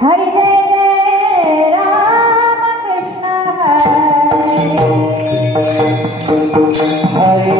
हरि जय जय राम कृष्ण हरे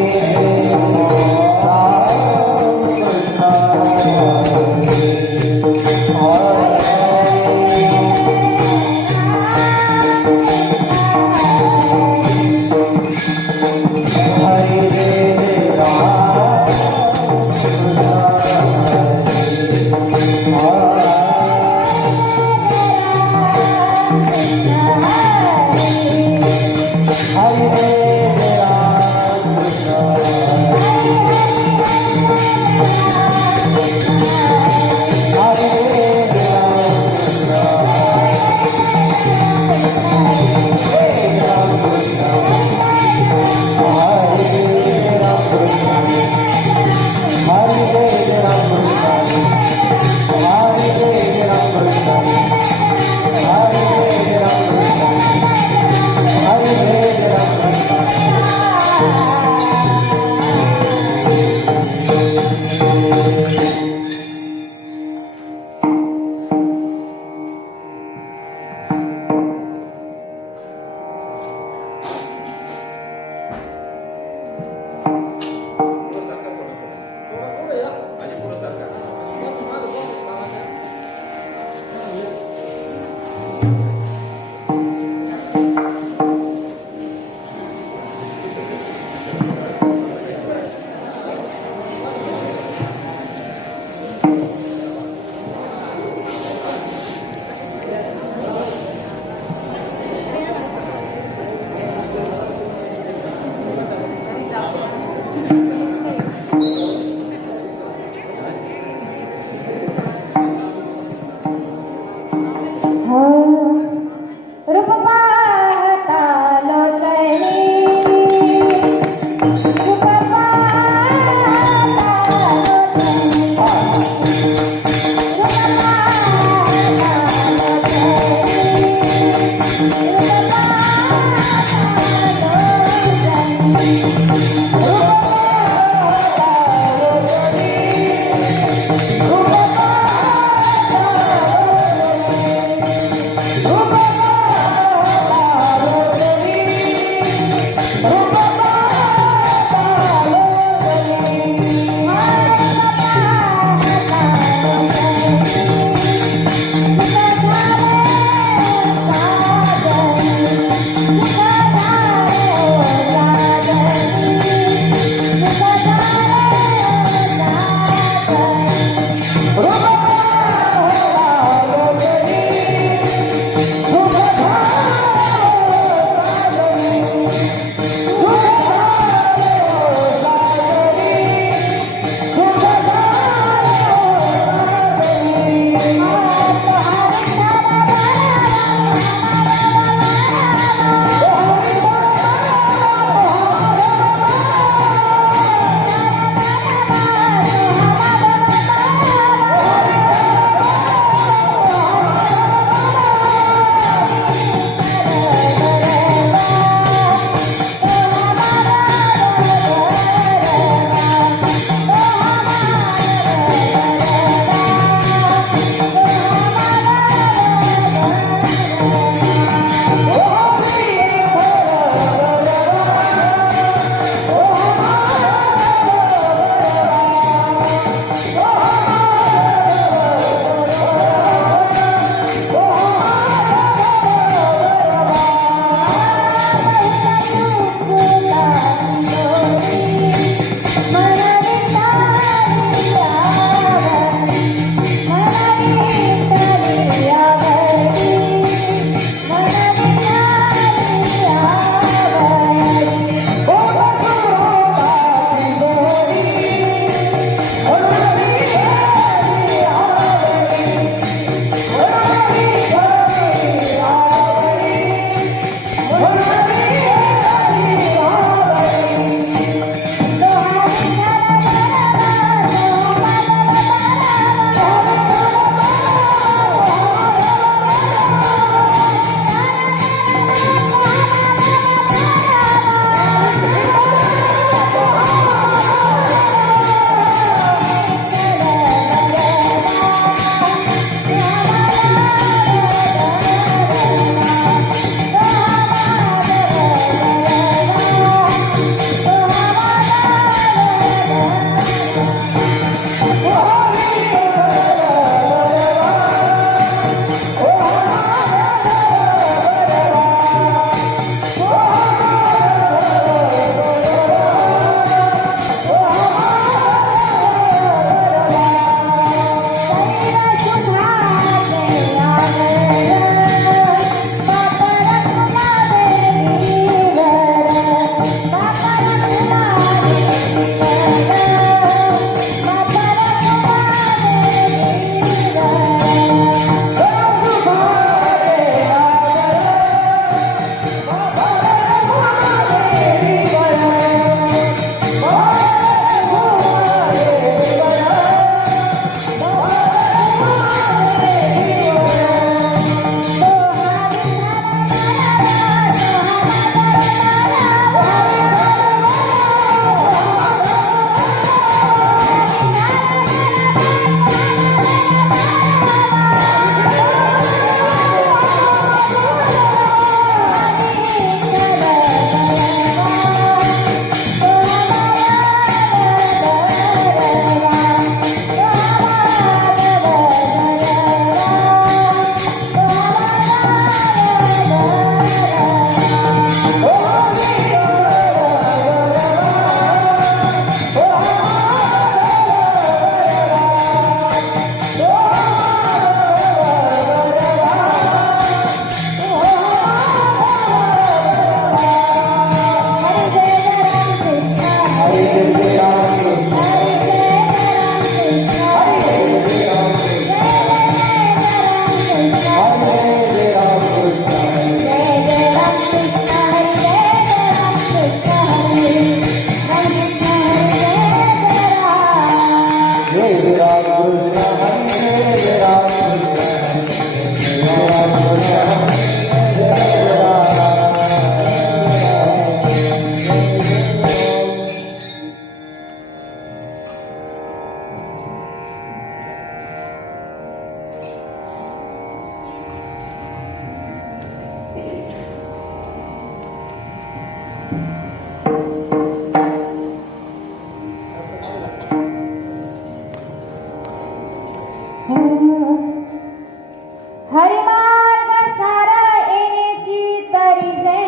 हरिमार्ग सार येण्याची तरी जय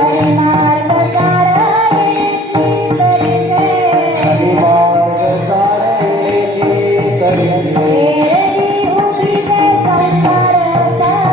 हरिमार्ग सार येण्याची तरी जय एरवी उभी जे संसारचा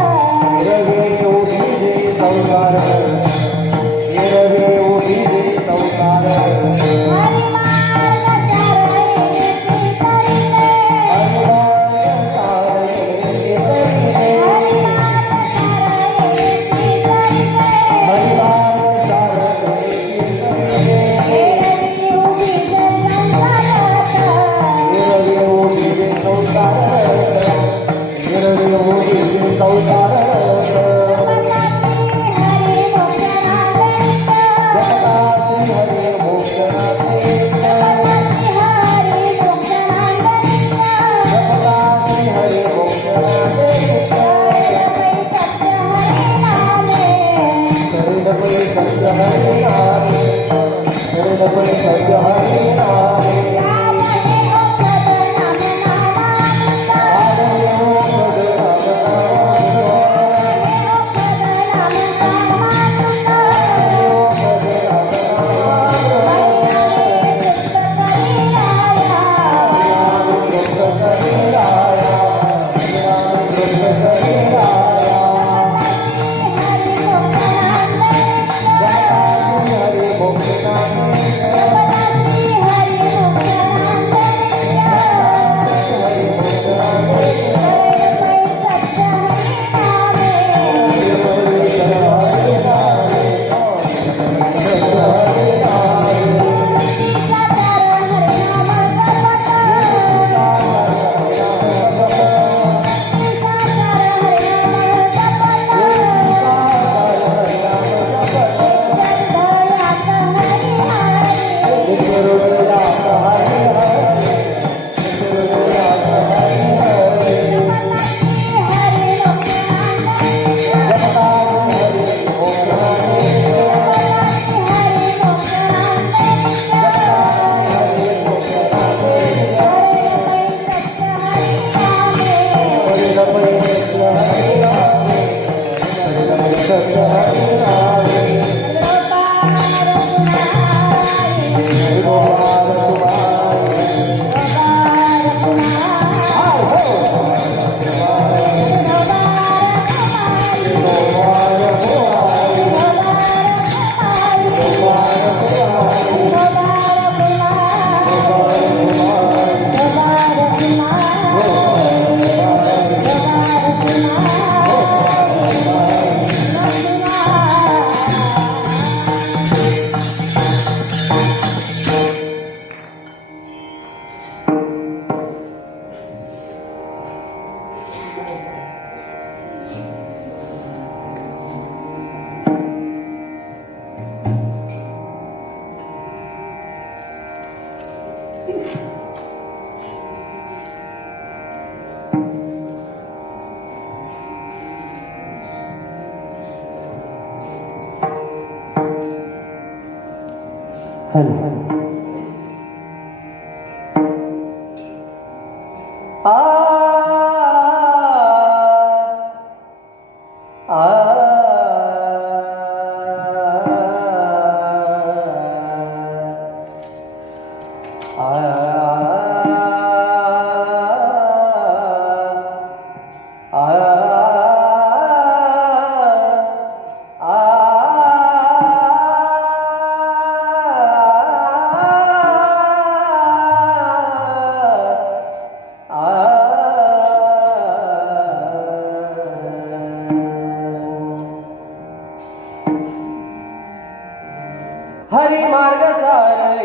हरि मार्ग सार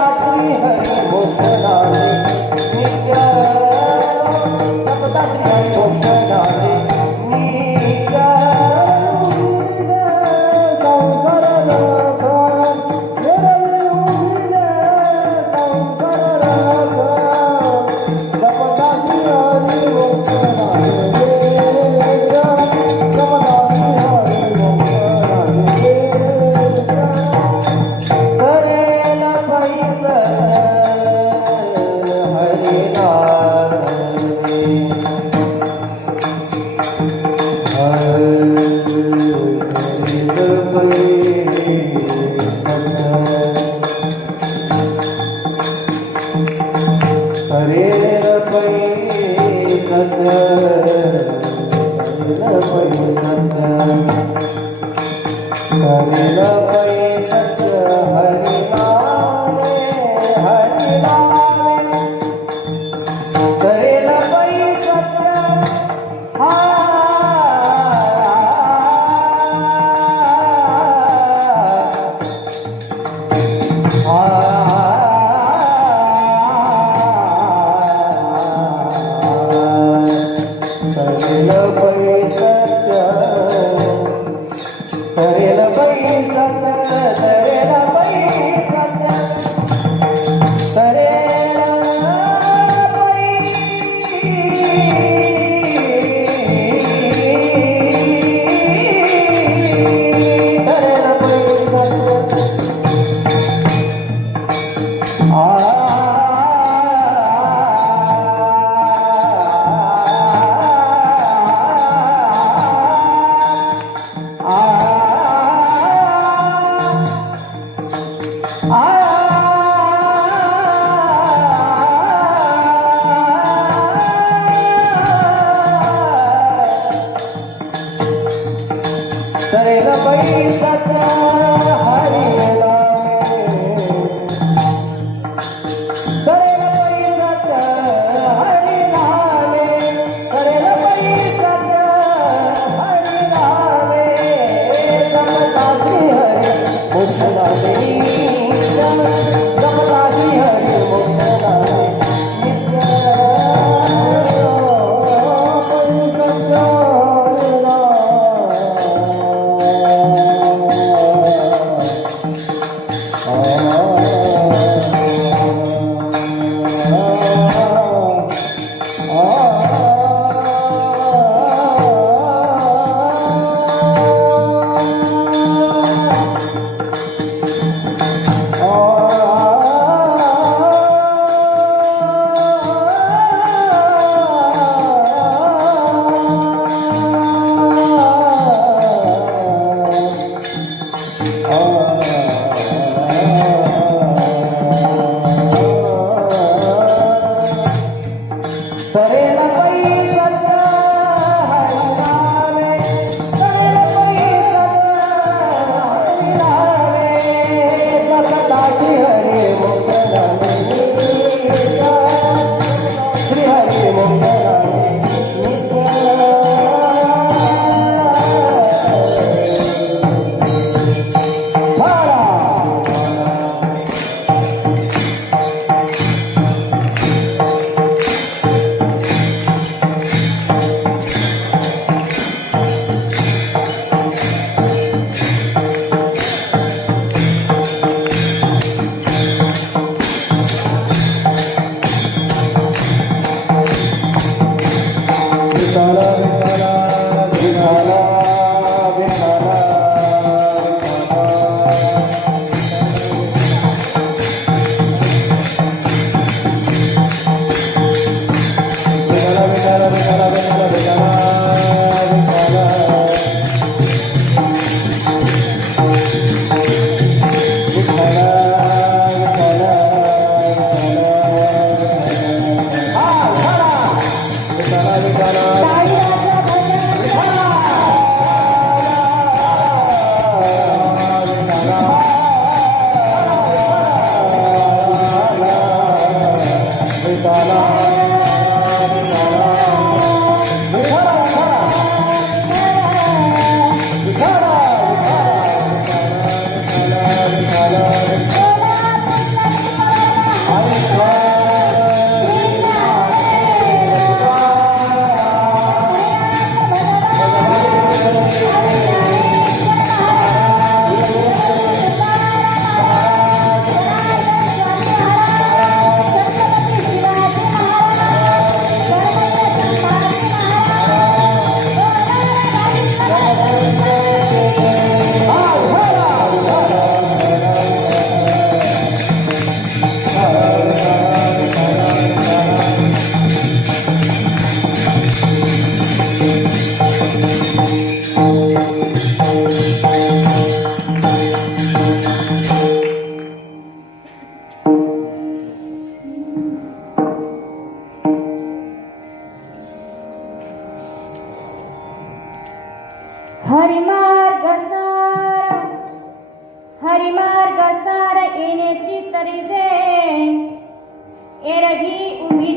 श्री हरी घोषणाने नित्य जपता श्री हरी घोषणाने नित्य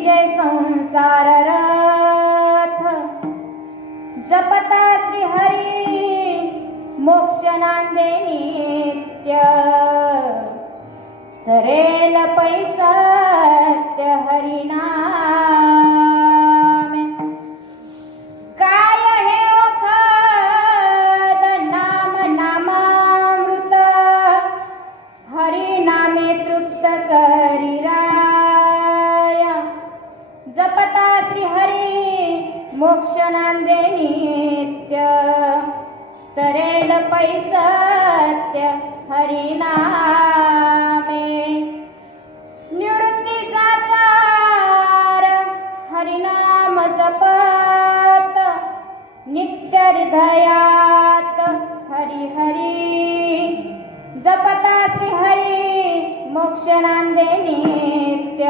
उभिजे संसार रथ जपता श्री हरी मोक्ष नांदे नित्य तरेल पैसत्य हरिनाम काय हे ओखद नाम नामामृत हरिनामे तृप्त करी राय जपता श्री हरी मोक्ष नांदे नित्य तरेल पैसत्य हरिनामे निवृत्ती साचार हरिनाम जपत नित्य हृदयात हरी हरी जपता श्री हरी मोक्ष नांदे नित्य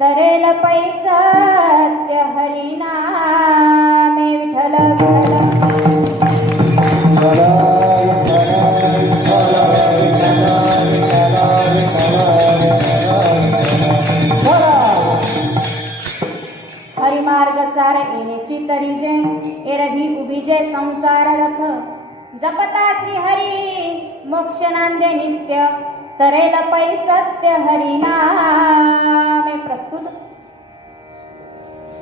तरेल पैसत्य हरिनामे विठ्ठल हरिमार्ग सार येण्याची तरीजे एरवी उभिजे संसार रथ जपता श्री हरी मोक्ष नांदे नित्य तरेल पैसत्य हरिनामे प्रस्तुत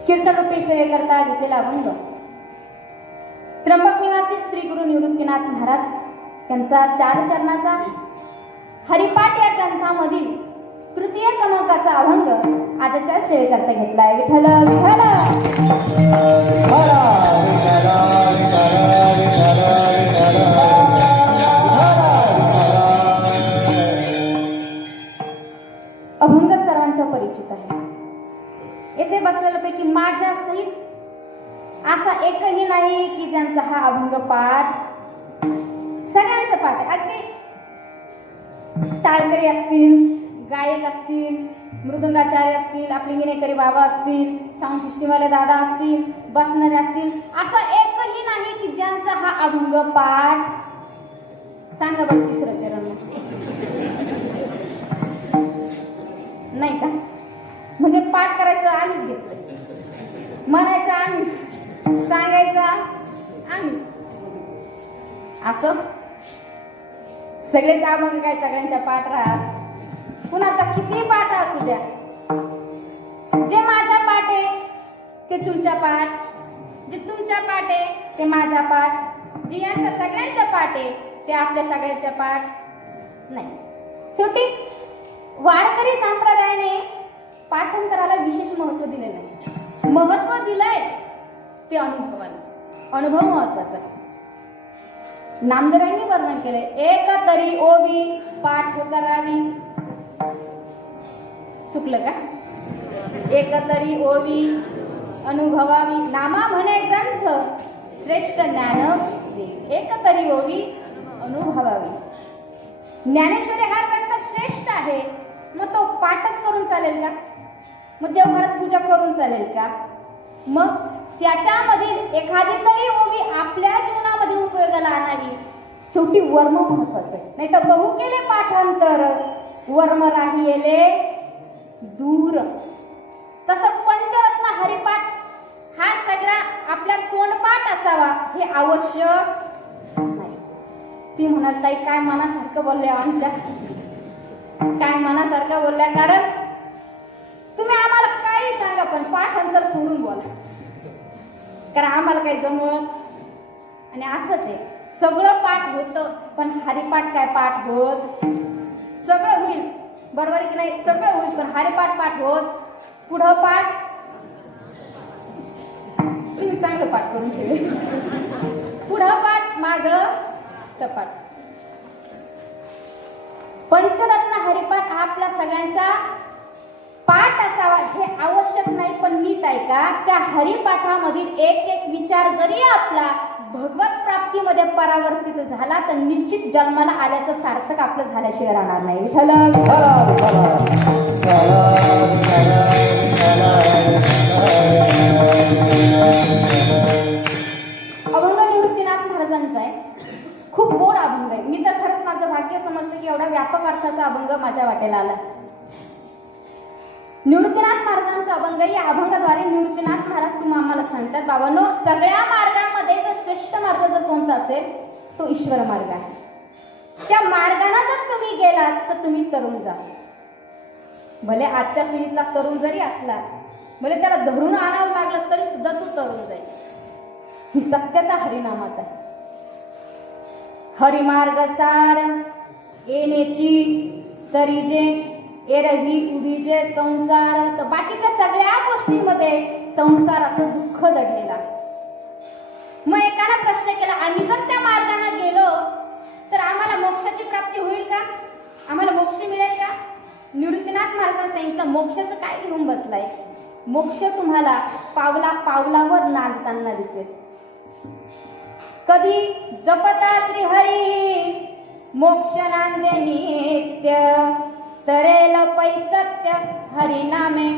कीर्तन रूपी सेवेकरता घेतलेला अभंग त्र्यंबक निवासी श्री गुरु निवृत्तीनाथ महाराज त्यांचा 4 चरणाचा हरिपाठ या ग्रंथामधील तृतीय क्रमांकाचा अभंग आजच्या सेवेकरता घेतलाय विठ्ठल विठ्ठल अभंग सर्वांच्या परिचित आहे. येथे बसलेल्यापैकी माझ्या सहित असा एकही नाही की ज्यांचा हा अभंग पाठ सगळ्यांचा पाठ आहे. अगदी टाळकरी असतील, गायक असतील, मृदंगाचार्य असतील, आपले विनेकरी बाबा असतील, साऊंड सिस्टीमवाले दादा असतील, बसणारे असतील, असं एकही नाही की ज्यांचा हा अभंग पाठ सांगा बरं तिसरं चरण नाही का? म्हणजे पाठ करायचं आम्हीच घेतलंय, म्हणायचं आम्हीच, सांगायचं आम्हीच, असं सगळेच अभंग काय सगळ्यांच्या पाठ राहत. कुणाचा किती पाठ असू द्या, जे माझ्या पाठ आहे ते तुमच्या पाठ, जे तुमच्या पाठ आहे ते माझ्या पाठ, जे यांच्या सगळ्यांच्या पाठ आहे ते आपल्या सगळ्यांच्या पाठ नाही. शेवटी वारकरी संप्रदायाने पाठांतराला विशेष महत्त्व दिलेलं आहे. महत्त्व दिलंय ते अनुभवाला. अनुभव महत्त्वाचा आहे. नामदेवांनी वर्णन केले एक तरी ओवी पाठ करावी. चुकलं का? एक तरी ओवी अनुभवावी नामा म्हणे ग्रंथ श्रेष्ठ ज्ञान देई. एक तरी ओवी अनुभवावी. ज्ञानेश्वरी हा ग्रंथ श्रेष्ठ आहे, मग तो पाठच करून चालेल का? मग देवघरात पूजा करून चालेल का? मग त्याच्यामधील एखादी तरी ओवी आपल्या जीवनामध्ये उपयोगाला आणावी. शेवटी वर्म महत्वाचं आहे, नाही तर बहु केले पाठांतर वर्म राहिलेले दूर. तसं पंचरत्न हरिपाठ हा सगळा आपल्या तोंडपाठ असावा हे आवश्यक नाही. ती म्हणत ताई काय मनासारखं बोलल्या आमच्या, काय मनासारखं बोलल्या, कारण तुम्ही आम्हाला काही सांगा पण पाठांतर सोडून बोला, कारण आम्हाला काही जमत. आणि असंच आहे, सगळं पाठ होतं पण हरिपाठ काय पाठ होत. सगळं होईल बरोबर की नाही, सगळं होईल पण हरिपाठ पाठ होत. पुढं पाठ तुम्ही चांगलं पाठ करून ठेवले, पुढं पाठ माग सपाट. पंचरत्न हरिपाठ आपल्या सगळ्यांचा पाठ असावा हे आवश्यक नाही, पण नीट आहे का त्या हरिपाठामधील एक एक विचार जरी आपला भगवत प्राप्तीमध्ये परावर्तित झाला तर निश्चित जन्माला आल्याचं सार्थक आपलं झाल्याशिवाय राहणार नाही. विठ्ठल अभंग निवृत्तीनाथ महाराजांचा आहे. खूप गोड अभंग आहे. मी तर खरंच माझं भाग्य समजते की एवढा व्यापक अर्थाचा अभंग माझ्या वाटेला आला. निवृत्तीनाथ निवृत्तीनाथ महाराजांचा अभंग, या अभंगाद्वारे निवृत्तीनाथ महाराज तुम्ही आम्हाला सांगतात, बाबांनो, सगळ्या मार्गामध्ये जर श्रेष्ठ मार्ग जर कोणता असेल तो ईश्वर मार्ग आहे. त्या मार्गाने जर तुम्ही गेलात तर तुम्ही तरुण जा. भले आजच्या पिढीतला तरुण जरी असला, भले त्याला धरून आणावं लागलं तरी सुद्धा तो तरुण जाईल. ही सत्यता हरिनामात आहे. हरिमार्ग सार येण्याची तरी जे एरही उभी जे संसार, तर बाकीच्या सगळ्या गोष्टींमध्ये संसाराचं दुःख दडलेला. मग एकाला प्रश्न केला, आम्ही जर त्या मार्गाने गेलो तर आम्हाला मोक्षाची प्राप्ती होईल का? आम्हाला मोक्ष मिळेल का? निवृत्तीनाथ महाराजांनी सांगितलं, मोक्षाचं काय घेऊन बसलाय? मोक्ष तुम्हाला पावला पावलावर नांदताना दिसेल. कधी जपता श्री हरी मोक्ष नांदे नित्य, तरेल पैसत्य हरिनामे.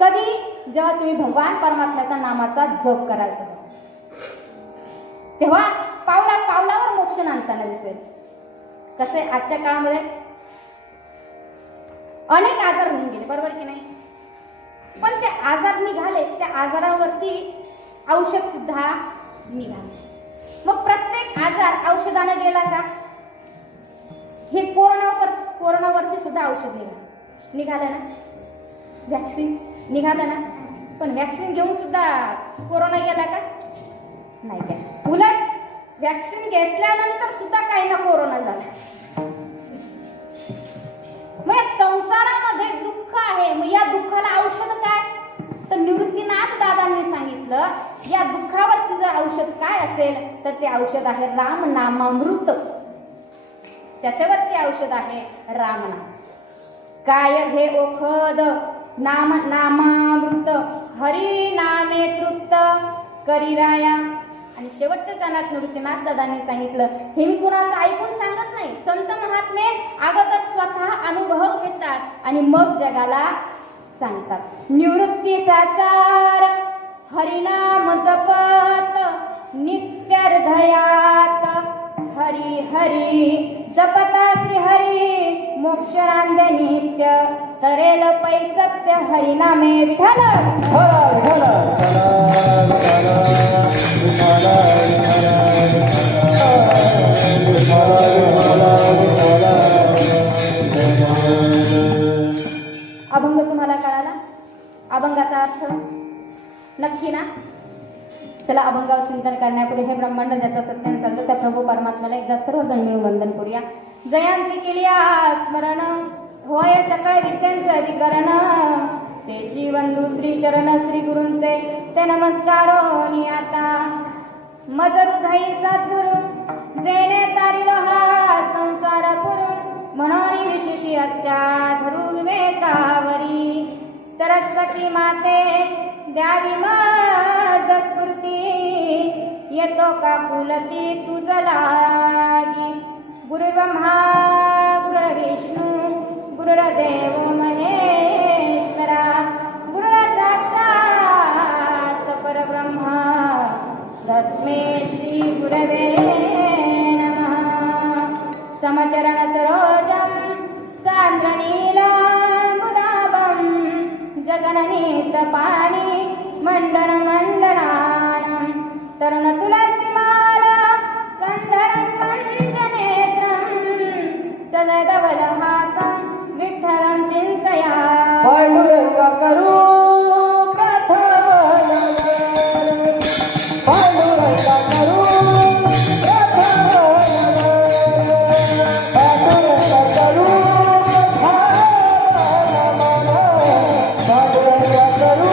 कधी जेव्हा तुम्ही भगवान परमात्म्याचा नामाचा जप कराल तेव्हा पावला पावलावर मोक्ष नांदताना दिसेल. कसे आजच्या काळामध्ये अनेक आजार होऊन गेले, बरोबर की नाही? पण ते आजार निघाले, त्या आजारावरती औषध सुद्धा निघाले. मग प्रत्येक आजार औषधाने गेला का? हे कोरोनावरती सुद्धा औषध निघालं ना, व्हॅक्सिन निघालं ना. पण व्हॅक्सिन घेऊन सुद्धा कोरोना गेला का? नाही काय. उलट व्हॅक्सिन घेतल्यानंतर सुद्धा काही ना कोरोना झाला. मग या संसारामध्ये दुःख आहे, मग या दुःखाला औषध काय? तर निवृत्तीनाथ दादांनी सांगितलं, या दुःखावरती जर औषध काय असेल तर ते औषध आहे राम नामामृत. त्याच्यावरती औषध आहे रामनाम. काय हे ओखद नाम नामामृत, हरी नामे तृप्त करीराया. आणि शेवटच्या चरणात निवृत्तीनाथ दादांनी सांगितलं, हे मी कुणाचं ऐकून सांगत नाही. संत महात्मे अगोदर स्वतः अनुभव घेतात आणि मग जगाला सांगतात. निवृत्ती साचार हरिनाम जपत नित्य हृदयात, हरी हरी जपता श्री हरी मोक्ष नांदे नित्य, तरेल पैसत्य हरिनामे. विठ्ठल अभंग तुम्हाला कळाला? अभंगाचा अर्थ नक्की ना? चला अभंगावर चिंतन करण्यापूर्वी हे ब्रह्मांड ज्याचा सत्यान चालतो त्या प्रभू परमात्म्याला एकदा सर्वजण मिळून वंदन करूया. जयांची केली स्मरण, होय सकळ विद्यांचे अधिकरण, ते जीवंदू श्री चरण श्री गुरूंचे ते नमस्कारो आता. मज हृदयी सद्गुरु जेने तारिलो हा संसार पुरु, म्हणून विशेषी हत्या धरू विवेकावरी. सरस्वती माते द्यावी मज स्फूर्ती, येतो का कुलती तुझ लागी. गुरुर्ब्रह्मा गुरुर्विष्णू गुरुर्देव महेश्वरा, गुरुर साक्षात परब्रह्मा तस्मै श्री गुरवे नमः. समचरण सरोजं सान्द्रनीलाम्बुदाभं, जगननीत पाणी मंडन मंडनानं, तरुण तुलसीमाला गंधरं कञ्जनेत्रं, सदधवलहासं विठ्ठलं चिन्तया. पांडुरंगा करू पांडुरंगा करू पांडुरंगा करू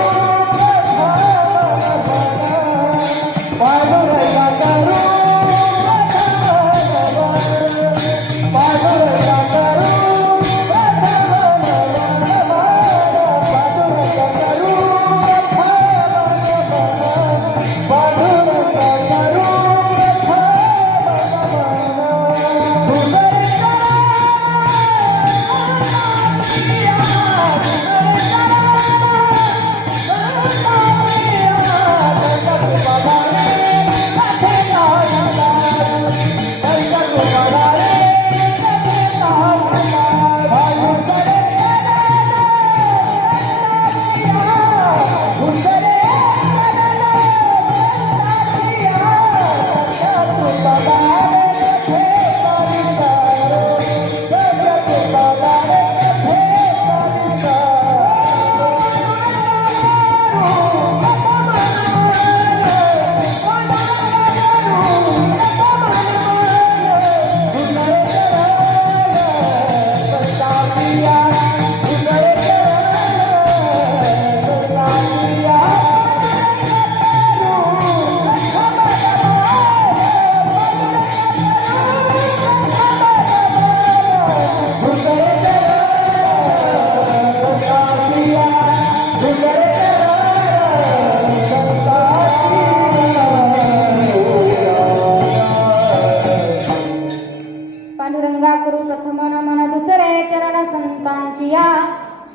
पांडुरंगा करू प्रथम नमन दुसरे चरण संतांची या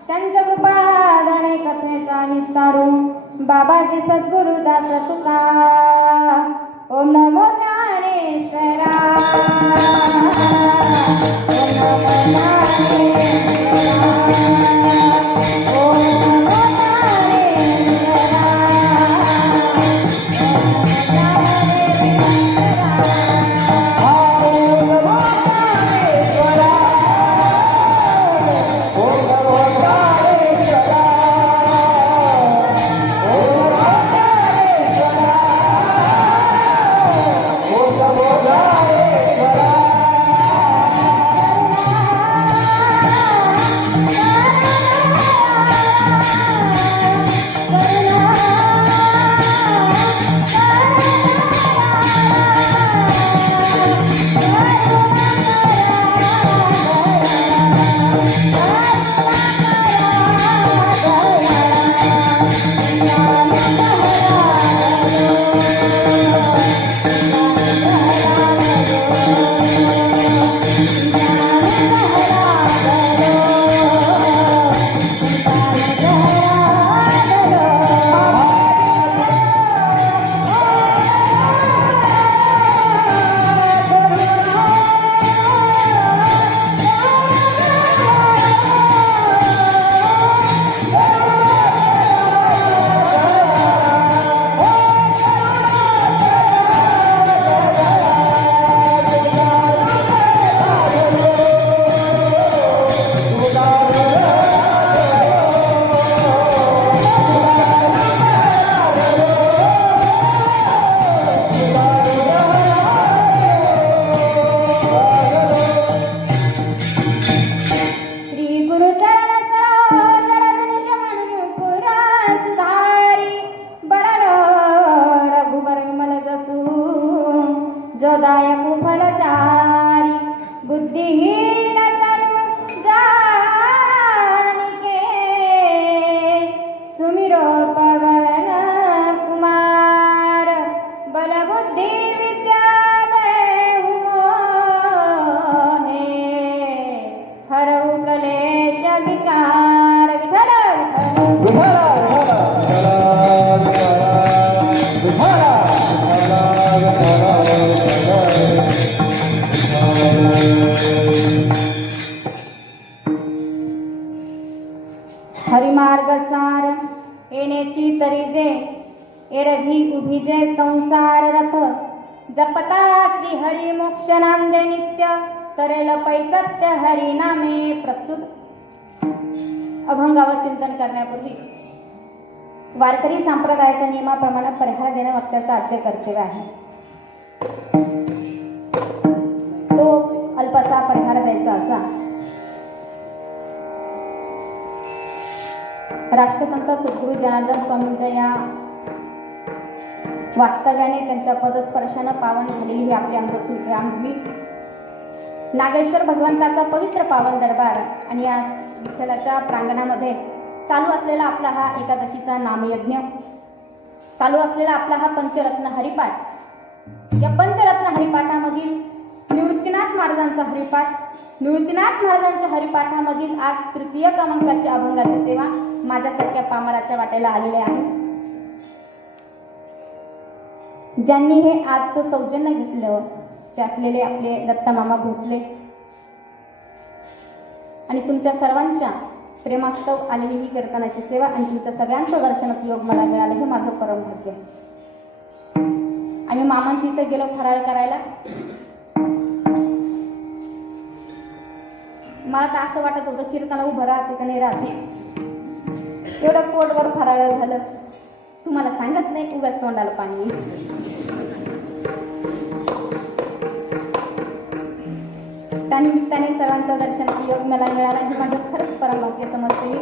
त्यांच्या कृपादाने कथनेचा विस्तारू बाबाजी सद्गुरु दास तुका ओम नमो ज्ञानेश्वरा ओम नमो ज्ञानेश्वरा ओम नमो ज्ञानेश्वरा दायक फलचारी बुद्धिहीन तनु जानिके सुमिरो पवन कुमार बल बुद्धि विद्या देहु मोहे हरऊ कलेश विकार विठल विठल हरिमार्ग सार येण्याची तरी जे एरवी उभिजे संसार रथ जपता श्री हरी मोक्ष नामदे नित्य तरेल पैसत्य हरी नामे प्रस्तुत अभंगावर चिंतन करण्यापूर्वी वारकरी संप्रदायाच्या नियमाप्रमाणे परिहार देणे वक्त्याचा आद्य कर्तव्य आहे. तो अल्पसा परिहार द्यायचा असा. राष्ट्रसंत सद्गुरू जनार्दन स्वामींच्या या वास्तव्याने त्यांच्या पदस्पर्शानं पावन झालेली ही आपली अंगसूर रामभूमी नागेश्वर भगवंताचा पवित्र पावन दरबार आणि या विठ्ठलाच्या प्रांगणामध्ये चालू असलेला आपला हा एकादशीचा नामयज्ञ, चालू असलेला आपला हा पंचरत्न हरिपाठ. या पंचरत्न हरिपाठामधील निवृत्तीनाथ महाराजांचा हरिपाठ, निवृत्तीनाथ महाराजांच्या हरिपाठामधील आज तृतीय क्रमांकाची अभंगाची सेवा माझ्यासारख्या पामराच्या वाटेला आलेले आहे. ज्यांनी हे आजचं सौजन्य घेतलं ते असलेले आपले दत्तमामा भोसले आणि तुमच्या सर्वांच्या प्रेमास्तव आलेली ही कीर्तनाची सेवा आणि तुमच्या सगळ्यांचं दर्शनाचा योग मला मिळालं हे माझं परम भाग्य. आम्ही मामांची इथे गेलो फराळ करायला. मला तर असं वाटत होतं कीर्तनाला उभं राहते का नाही राहते, एवढं पोटवर फराळ झालं. तुम्हाला सांगत नाही उगाच तोंडाला पाणी. त्यानिमित्ताने सर्वांचं दर्शनाचा योग मला मिळाला हे माझं खरंच परम भाग्य समजते मी.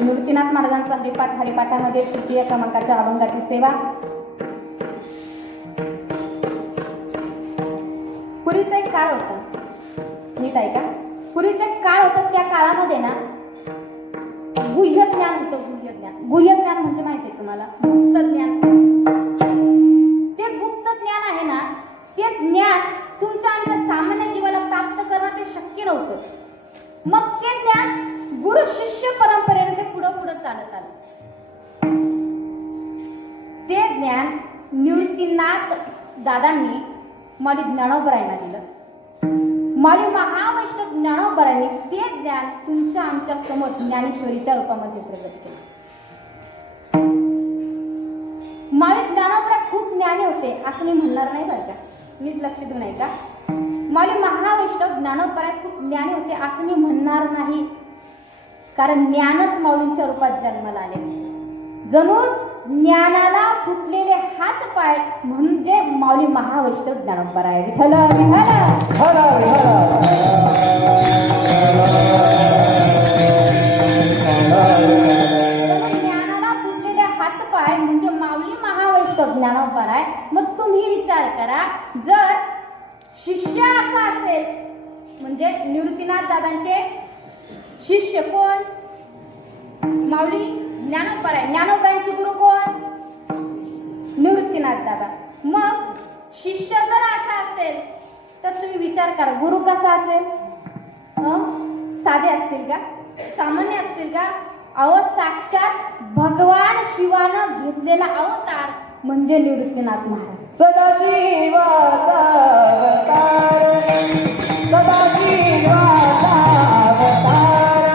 निवृत्तीनाथ महाराजांचा हरिपाठामध्ये तृतीय क्रमांकाच्या अभंगाची सेवा. पूर्वीचा एक काळ होता, नीट आहे का, पूर्वीचा एक काळ होता. त्या काळामध्ये ना गुह्य ज्ञान होतं. गुह्य गुह्य ज्ञान म्हणजे माहिती आहे तुम्हाला, गुप्त ज्ञान. ते गुप्त ज्ञान आहे ना, ते ज्ञान तुमच्या आमच्या सामान्य जीवाला प्राप्त करणं ते शक्य नव्हतं. मग ते ज्ञान गुरु शिष्य परंपरेने ते पुढं पुढं चालत आलं. ते ज्ञान निवृत्तीनाथ दादांनी माली ज्ञानोबरायांना दिलं. माली महावैष्णव ज्ञानोबरायांनी ते ज्ञान तुमच्या आमच्या समोर ज्ञानेश्वरीच्या रूपामध्ये प्रगट केलं. माली ज्ञानोबरा खूप ज्ञानी होते असं मी म्हणणार नाही बरं का, नीट लक्ष देऊन ऐका. माली महावैष्णव ज्ञानोबरा खूप ज्ञानी होते असं मी म्हणणार नाही, कारण ज्ञानच माऊलींच्या रूपात जन्माला आले. जणू ज्ञानाला फुटलेले हात पाय म्हणजे माऊली महावैष्णव ज्ञानोबरा आहे. विठ्ठल ज्ञानाला फुटलेले हात पाय म्हणजे माऊली महावैष्णव ज्ञानोबरा आहे. मग तुम्ही विचार करा, जर शिष्य असा असेल म्हणजे निवृत्तीनाथ दादांचे शिष्य कोण? माऊली ज्ञानोबरा आहे. ज्ञानोबरांचे गुरु कोण? निवृत्तीनाथ दादा. मग शिष्य जर असा असेल तर तुम्ही विचार करा, गुरु कसा असेल? साधे असतील का? सामान्य असतील का? अहो, साक्षात भगवान शिवानं घेतलेला अवतार म्हणजे निवृत्तीनाथ महाराज. सदाशिवाचा अवतार, सदाशिवाचा अवतार,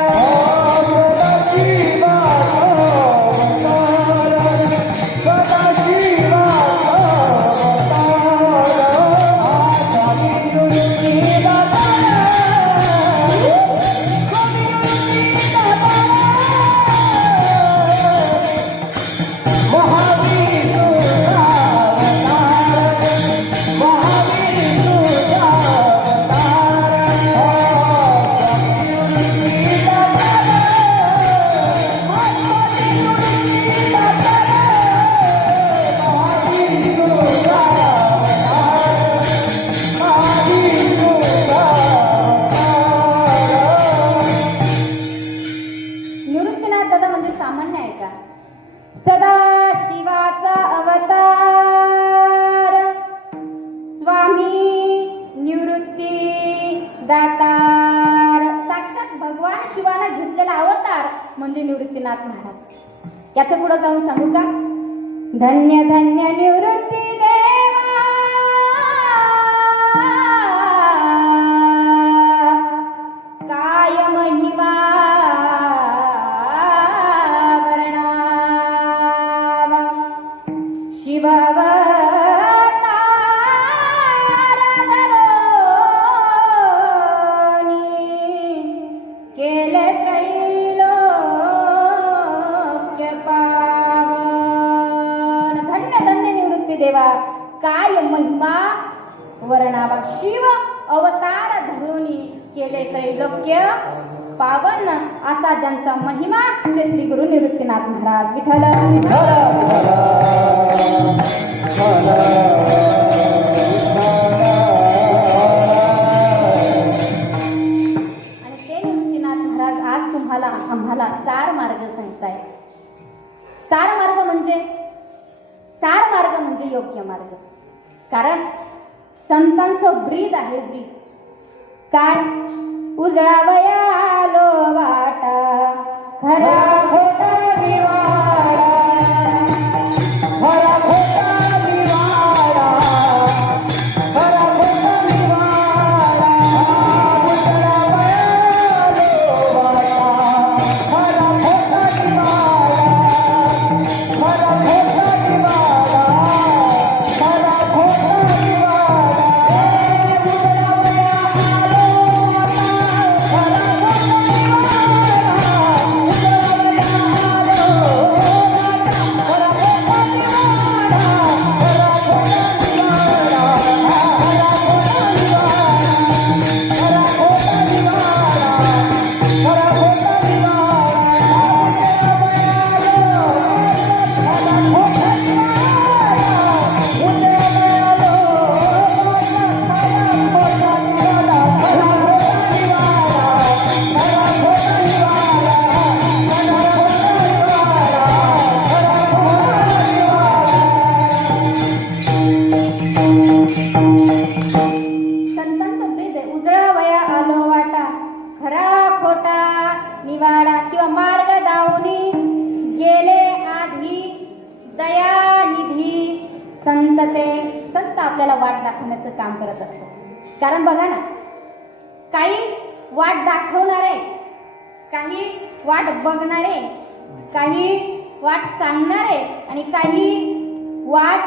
सदाशिवाचा अवतार, सदाशिवाचा म्हणजे निवृत्तीनाथ महाराज. याच्या पुढे जाऊन सांगू का? धन्य धन्य निवृत्ती देवा, काय महिमा वर्णावा, शिवावतार धरोनी केले देवा. काय महिमा वर्णावा, शिव अवतार धरुनी केले त्रैलोक्य पावन, असा ज्यांचा महिमा ते श्री गुरु निवृत्तीनाथ महाराज. विठ्ठल आणि ते निवृत्तीनाथ महाराज आज तुम्हाला आम्हाला सार मार्ग सांगताय. सार मार्ग म्हणजे योग्य मार्ग. कारण संतांचं ब्रीद आहे, ब्रीद. काय? उजळावयालो वाटा, खरा खोटा निवाडा, खरा खोटा निवाडा, खरा खोटा निवाडा, उजळावयालो वाटा, खरा खोटा निवाडा, खरा खोटा निवाडा, खरा खोटा निवाडा, उजळावयालो वाटा, खरा खोटा निवाडा, किंवा मार्ग दावनी गेले आधी दयानिधी संत ते संत आपल्याला वाट दाखवण्याचं काम करत असतात. कारण बघा ना, काही वाट दाखवणारे, काही वाट बघणारे, काही वाट सांगणारे आणि काही वाट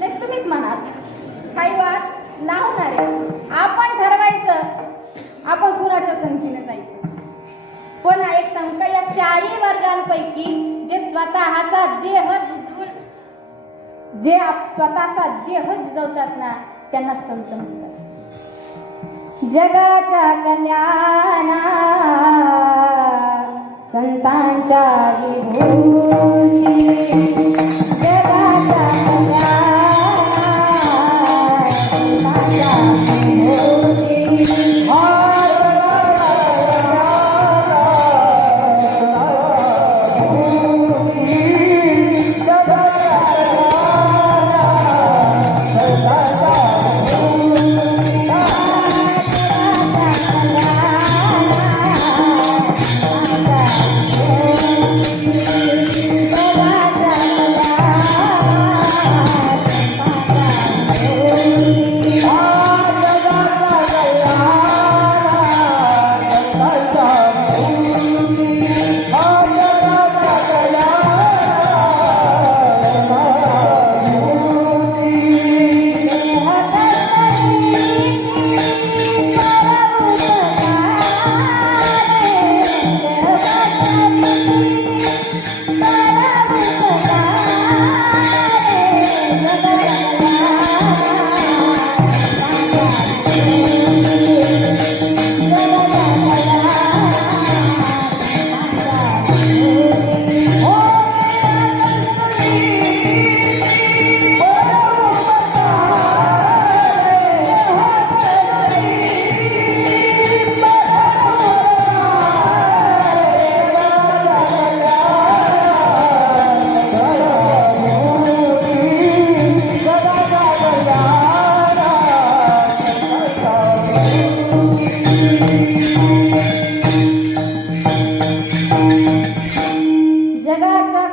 नाही तुम्हीच म्हणाल, काही वाट लावणारे. आपण ठरवायचं आपण कुणाच्या संगतीने जायचं. पण एक सांगू का, या चारही वर्गांपैकी जे स्वतःचा देह झिजवतात ना, त्यांना संत म्हणतात. जगाच्या कल्याणा संतांच्या विभूती, जगाच्या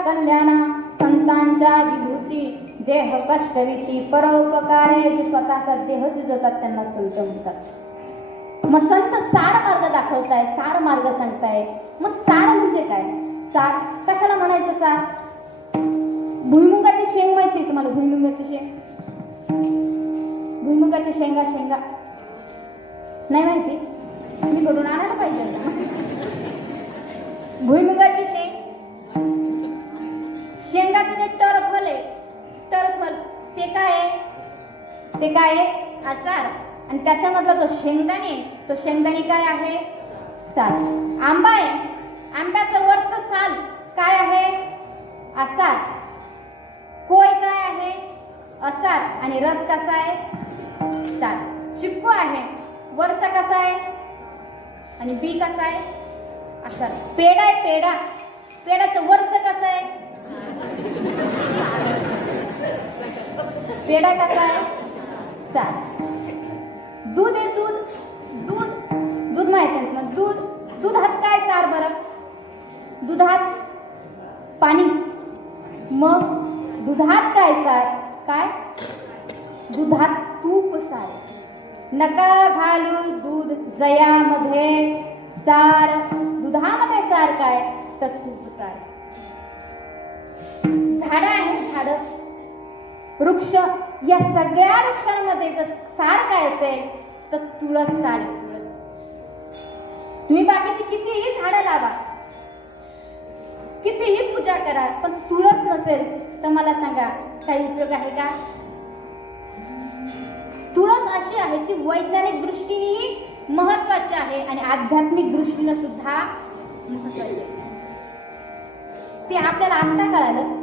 कल्याणा संतांच्या विभूती. देह कष्टविती परोपकारे, जे स्वतःचा देह झिजवतात त्यांना संत म्हणतात. मग संत सार मार्ग दाखवताय, सार मार्ग सांगताय. मग सार म्हणजे काय? सार कशाला म्हणायचं? सार भुईमुगाची शेंग माहिती आहे तुम्हाला? भुईमुगाची शेंग, भुईमुगाच्या शेंगा नाही माहिती? तुम्ही करून आणायला पाहिजे ना. भुईमुगाची शेंगाचं जे टरफल आहे, टरफल ते काय आहे? आसार. आणि त्याच्यामधला तो शेंगदाणे काय आहे? साल. आंबा आहे, आंब्याचं वरचं साल काय आहे? आसार. कोय काय आहे? आसार. आणि रस कसा आहे? साल. चिक्कू आहे, वरचा कसा आहे आणि बी कसा आहे? आसार. पेढा आहे, पेढ्याचं वरचं कसं आहे? पेढा कसा आहे? साल. दूध आहे, दूध माहिती आहे ना? दुधात काय सार बरं? दुधात पाणी. मग दुधात काय सार? काय? दुधात तूप सार. नका घालू दूध जयामध्ये सार. दुधामध्ये सार काय? तर तूप सार. झाडं आहे, झाडं, वृक्ष, या सगळ्या वृक्षांमध्ये जर सार काय असेल तर तुळस सार. तुळस. तुम्ही बाकीची कितीही झाडं लावा, कितीही पूजा करा, पण तुळस नसेल तर मला सांगा काही उपयोग आहे का? तुळस अशी आहे ती वैज्ञानिक दृष्टीनेही महत्वाची आहे आणि आध्यात्मिक दृष्टीने सुद्धा महत्वाची आहे. ते आपल्याला आता कळालं.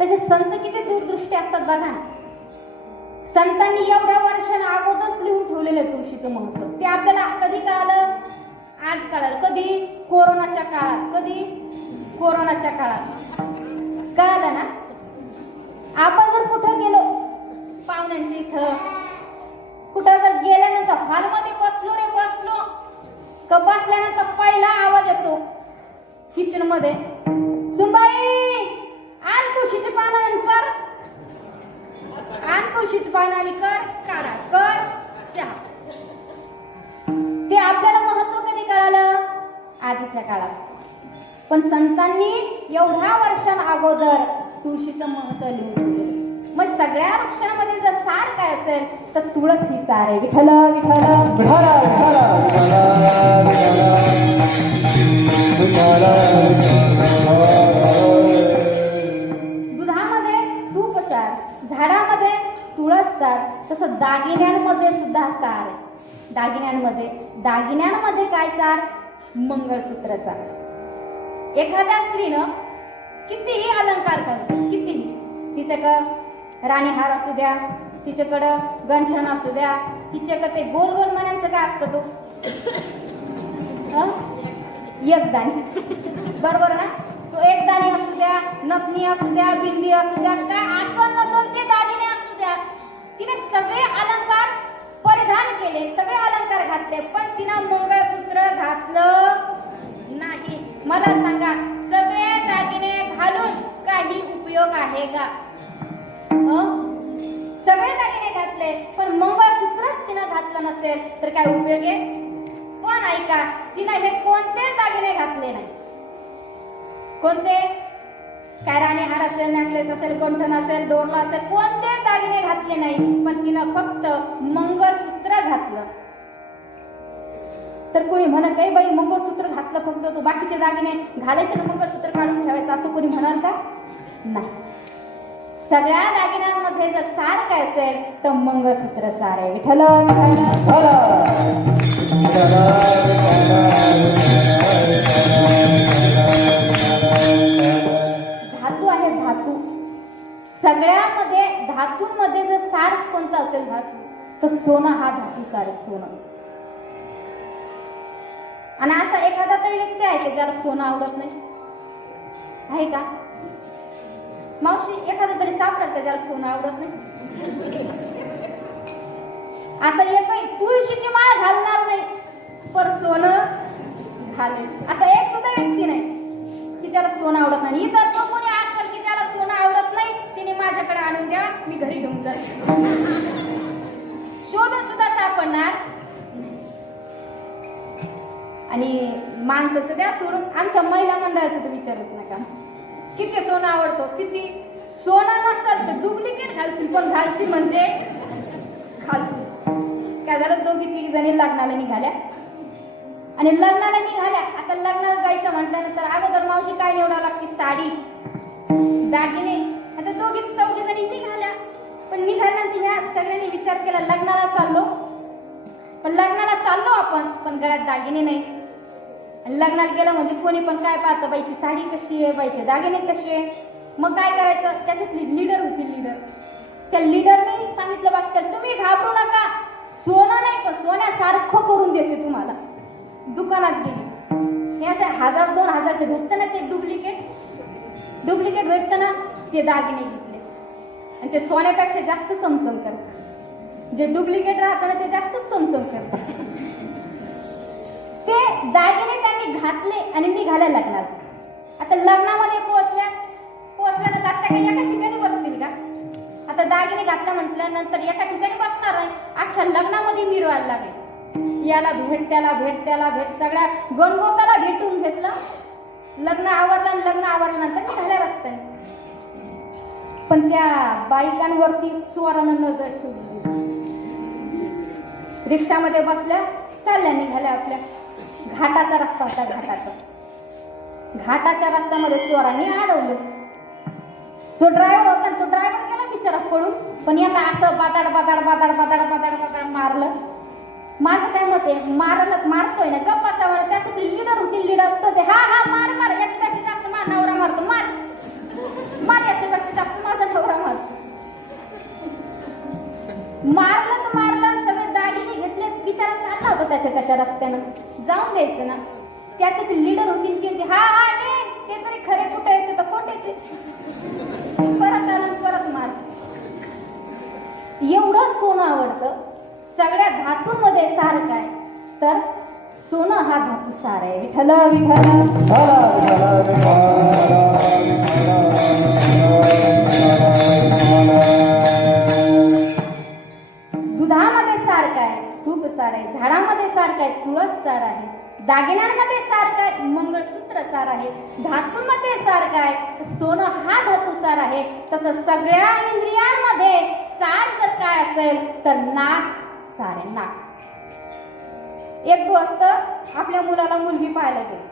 तसे संत किती दूरदृष्टी असतात बघा ना. संतांनी एवढ्या वर्षांना अगोदरच लिहून ठेवलेलं तुळशीचं महत्व. ते आपल्याला कधी कळालं? आज कळालं. कधी? कोरोनाच्या काळात. कधी? कोरोनाच्या काळात कळालं ना. आपण जर कुठं गेलो पाहुण्यांच्या इथं कुठं जर गेल्यानंतर हॉलमध्ये बसलो रे बसलो का बसल्यानंतर पहिला आवाज येतो किचन मध्ये, सुनबाई आण तुळशीची पानं आणि कर, आण तुळशीची पानं आणि कर काढा कर चहा. ते आपल्याला महत्व कधी कळालं? आजच्या काळात. पण संतांनी एवढ्या वर्षां अगोदर तुळशीचं महत्व लिहून ठेवले. मग सगळ्या वृक्षांमध्ये जर सार काय असेल तर तुळस ही सार आहे. विठ्ठल विठ्ठल विठ्ठल विठ्ठल दुधामध्ये तूप सार, झाडामध्ये तुळस सार, तसं दागिन्यांमध्ये सुद्धा सार आहे. दागिन्यांमध्ये काय सार? मंगळसूत्र सार. एखाद्या स्त्रीनं कितीही अलंकार करतो, कितीही, तिच्याकडं राणीहार असू द्या, तिच्याकडं गंठण असू द्या, तिच्याकडं ते गोल गोल मण्यांचं काय असतं तो एकदाणी, बरोबर ना? तो एकदाणी असू द्या, नथनी असू द्या, बिंदी असू द्या, काय असं नसल ते दागिने असू द्या, तिने सगळे अलंकार परिधान केले, सगळे अलंकार घातले, पण तिनं मंगळसूत्र घातलं नाही. मला सांगा, सगळे दागिने घालून काही उपयोग आहे का? सगळे दागिने घातले पण मंगळसूत्रच तिनं घातलं नसेल तर काय उपयोग आहे? पण ऐका, तिनं हे कोणतेच दागिने घातले नाही. कोणते? काय राणीहार असेल, नेकलेस असेल, गंठण असेल, डोरला असेल, कोणतेच दागिने घातले नाही, पण तिनं फक्त मंगळसूत्र घातलं. तर कोणी म्हणत काही बाई मंगळसूत्र घातलं फक्त, तो बाकीचे दागिने घालायचे ना, मंगळसूत्र काढून ठेवायचं असं कोणी म्हणाल का? नाही. सगळ्या दागिन्यांमध्ये जर सार काय असेल तर मंगळसूत्र सार आहे. विठ्ठल धातू आहे, धातू. सगळ्यामध्ये धातूंमध्ये जर सार कोणता असेल धातू तर सोनं हा धातू सार आहे. सोनं. आणि असा एखादा तरी व्यक्ती आहे की ज्याला सोनं आवडत नाही? आहे का मावशी? एखादा तरी सापडेल का ज्याला सोनं आवडत नाही? असं एकही तुळशीची माळ घालणार नाही पर सोनं घालेल असा एक सुद्धा व्यक्ती नाही की ज्याला सोनं आवडत नाही. इथं जो कोणी असेल की ज्याला सोनं आवडत नाही तिने माझ्याकडे आणून द्या, मी घरी घेऊन जाईल. शोधून सुद्धा सापडणार. आणि माणसाचं द्या सोडून, आमच्या महिला मंडळाचं तर विचारूच नका. किती सोनं आवडतो, किती सोनं नसतं तर डुप्लिकेट घालतील, पण घालतील म्हणजे घालतील. काय झालं, दोघी तिघी जणी लग्नाला निघाल्या आणि लग्नाला निघाल्या. आता लग्नाला जायचं म्हटल्यानंतर अगोदर मावशी काय निवडावं लागते? साडी, दागिने. आता दोघी चौघी जणी निघाल्या, पण निघाल्यानंतर ह्या सगळ्यांनी विचार केला लग्नाला चाललो, पण लग्नाला चाललो आपण पण गळ्यात दागिने नाही. आणि लग्नाला गेलं म्हणजे कोणी पण काय पाहतं, बाईची साडी कशी आहे, बाईचे दागिने कसे आहे. मग काय करायचं? त्याच्यातली लीडर होती, लीडर. त्या लीडरने सांगितलं बाकी तुम्ही घाबरू नका, सोनं नाही पण सोन्यासारखं करून देते तुम्हाला. दुकानात गेली, हे असे 1000-2000चे भेटतं ना, ते डुप्लिकेट भेटतं ना, ते दागिने घेतले आणि ते सोन्यापेक्षा जास्त चमचम करतात. जे डुप्लिकेट राहतं ना ते जास्त चमचम करतात. ते दागिने त्यांनी घातले आणि निघाल्या लग्नाला. आता लग्नामध्ये पोहोचल्यानंतर आता काही एका ठिकाणी बसतील का? आता दागिने घातल्या म्हटल्यानंतर एका ठिकाणी बसणार नाही, अख्ख्या लग्नामध्ये मिरवायला लागले. याला भेट, त्याला भेट, त्याला भेट, सगळ्या गणगोताला भेटून घेतलं. लग्न आवरल्यानंतर निघाल्या रस्त्याने. पण त्या बायकांवरती चोरानं नजर ठेवली. रिक्षामध्ये बसल्या, चालल्या निघाल्या आपल्या. घाटाचा रस्ता होता, घाटाच्या रस्त्यामध्ये चोरांनी अडवलं. जो ड्रायव्हर होता तो ड्रायव्हर गेला बिचारा पळून, पण यांना असं बादाड मारलं. माझं काय मत आहे, मारतोय ना गप्प बसावं. त्यासाठी लीडर होती, लीडर तो ते हा मार याच्यापेक्षा जास्त माझा नवरा मारतो, मार याच्यापेक्षा जास्त माझा नवरा मारतो. मारलं, सगळे दागिने घेतले. बिचारा चालला होता त्याच्या रस्त्यानं, जाऊन द्यायचं ना. त्याच्यात लीडर होती ती होती हा ते तरी खरे कुठे येते तर खोटेचे. परत आलं, परत मार. एवढं सोनं आवडतं, सगळ्या धातूंमध्ये सार काय तर सोनं हा धातू सार आहे. विठ्ठल विठ्ठल. दुधामध्ये सार काय तूप सार आहे. झाडामध्ये सार काय तुळस सार आहे. दागिन्यांमध्ये सार काय मंगळसूत्र सार आहे. धातूंमध्ये सार काय सोनं हा धातू सार आहे. तसं सगळ्या इंद्रियांमध्ये सार जर काय असेल तर नाक सार आहे. नाक. एक गोष्ट आपल्या मुलाला मुलगी पाहायला गेली.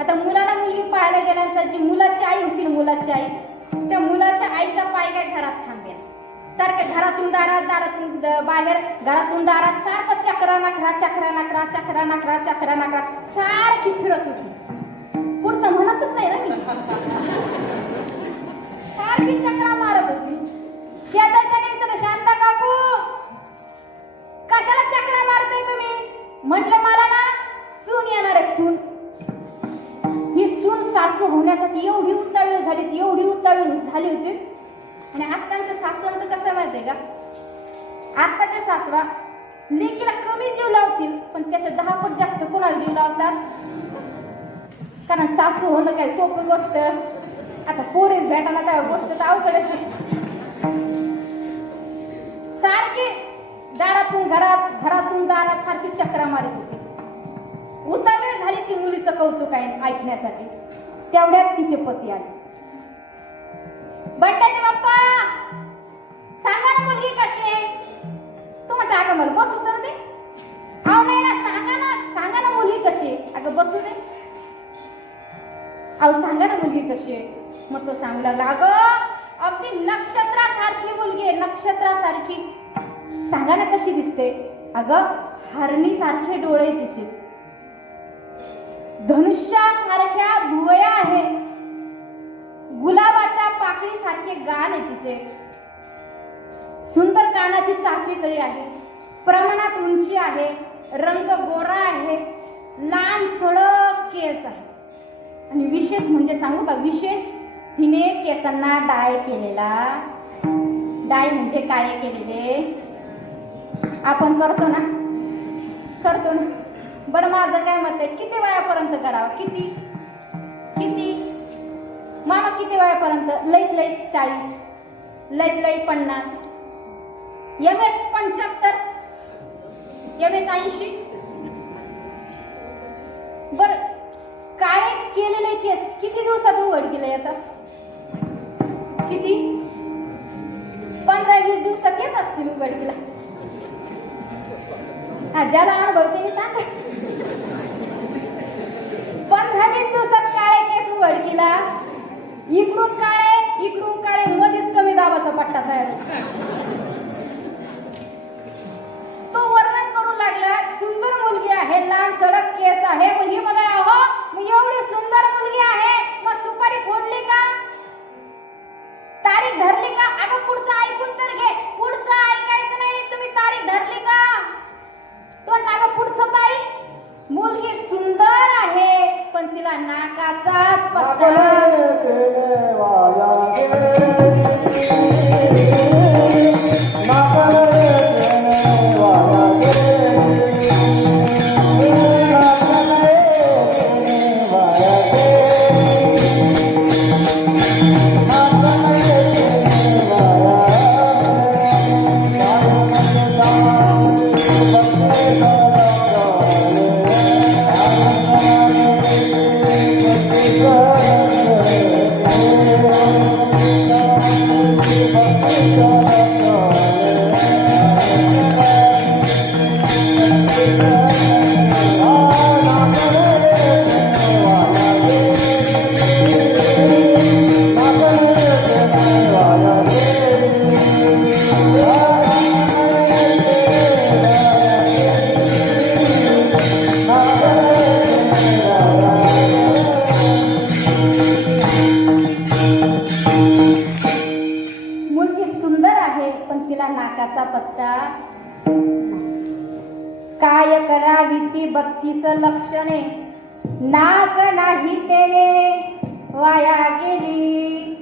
आता मुलाला मुलगी पाहायला गेल्यानंतर जी मुलाची आई होती ना, मुलाची आई, त्या मुलाच्या आईचा पाय काय घरात थांबेल. सारखं घरातून दारात, दारातून बाहेर, घरातून दारात सारखं चक्रा नाकरा चक्रा नाकरा चक्रा नाकरा चक्रा नाकरा सारखी फिरत होती. पुढचं म्हणतच नाही ना मी. सारखी चक्रा मारत होती. शेजारच्याने विचारलं, शांता काकू कशाला चक्रा मारते तुम्ही? म्हटलं मला ना सून येणार आहे. सून. ही सून सासू होण्यासाठी एवढी उतावीळ झाली, एवढी उतावीळ झाली होती. आणि आत्ताच्या सासवांचं कसं माहितीये का, आत्ताच्या सासवा लेकीला कमी जीव लावतील पण त्याच्या 10 पट जास्त कोणाला जीव लावतात. कारण सासू होणं काय सोपी गोष्ट. आता पोरी भेटायला काय गोष्ट तर अवघडच आहे. सारखी दारातून घरात, घरातून दारात सारखी चक्रा मारत होती. उतावीळ झाली ती मुलीचं कौतुक ऐकण्यासाठी. तेवढ्यात तिचे पती आले. बट्ट्याचे बाप्पा सांगा ना मुलगी कशी आहे. तू म्हटलं अगं मला बसू तर दे. अहो नाही ना, सांगा ना मुलगी कशी आहे. अगं बसू दे. अहो सांगा ना मुलगी कशी आहे. मग तो सांगू लागला, अगं अगदी नक्षत्रासारखी मुलगी आहे, नक्षत्रासारखी. सांगा ना कशी दिसते. अगं हरणी सारखे डोळे तिचे, धनुष्यासारख्या भुवया आहे, गुलाबाच्या पाकळी सारखे गाल आहे तिचे, सुंदर कानाची चाफी कळी आहे, प्रमाणात उंची आहे, रंग गोरा आहे, लाल सडक केस आहे. आणि विशेष म्हणजे सांगू का, विशेष तिने केसांना डाय केलेला. डाय म्हणजे काळे केलेले. आपण करतो ना, करतो ना. बरं माझं काय मत आहे, किती वयापर्यंत करावं? किती किती मामा किती वयापर्यंत? लईत लईत 40, लईत लईत 50, MS 75, MS 80. बर काय केलेले केस किती दिवसात उघडकीला येतात? किती? 15-20 दिवसात येत असतील उघडकीला. हा ज्याला अनुभव त्यांनी सांगा. 15-20 दिवसात काळे केस उघडकीला. इकडून काळे मध्येच कमी दाबाचा पट्टा तयार होतो. तो वर्णन करू लागला, सुंदर मुलगी आहे, लाल सडक केस आहे. मग ही म्हणाली, अहो मग एवढी सुंदर मुलगी आहे, मग सुपारी फोडली का? तारीख धरली का? अगं पुढचं ऐकून तर घे. पुढचं ऐकायचं नाही, तुम्ही तारीख धरली का? तो अगं पुढचं ताई, मुलगी सुंदर आहे पण तिला नाकाचाच पत्ता. नाकाचा पत्ता. काय करावी ती 32 लक्षणे, नाक नाही तेने वाया गेली.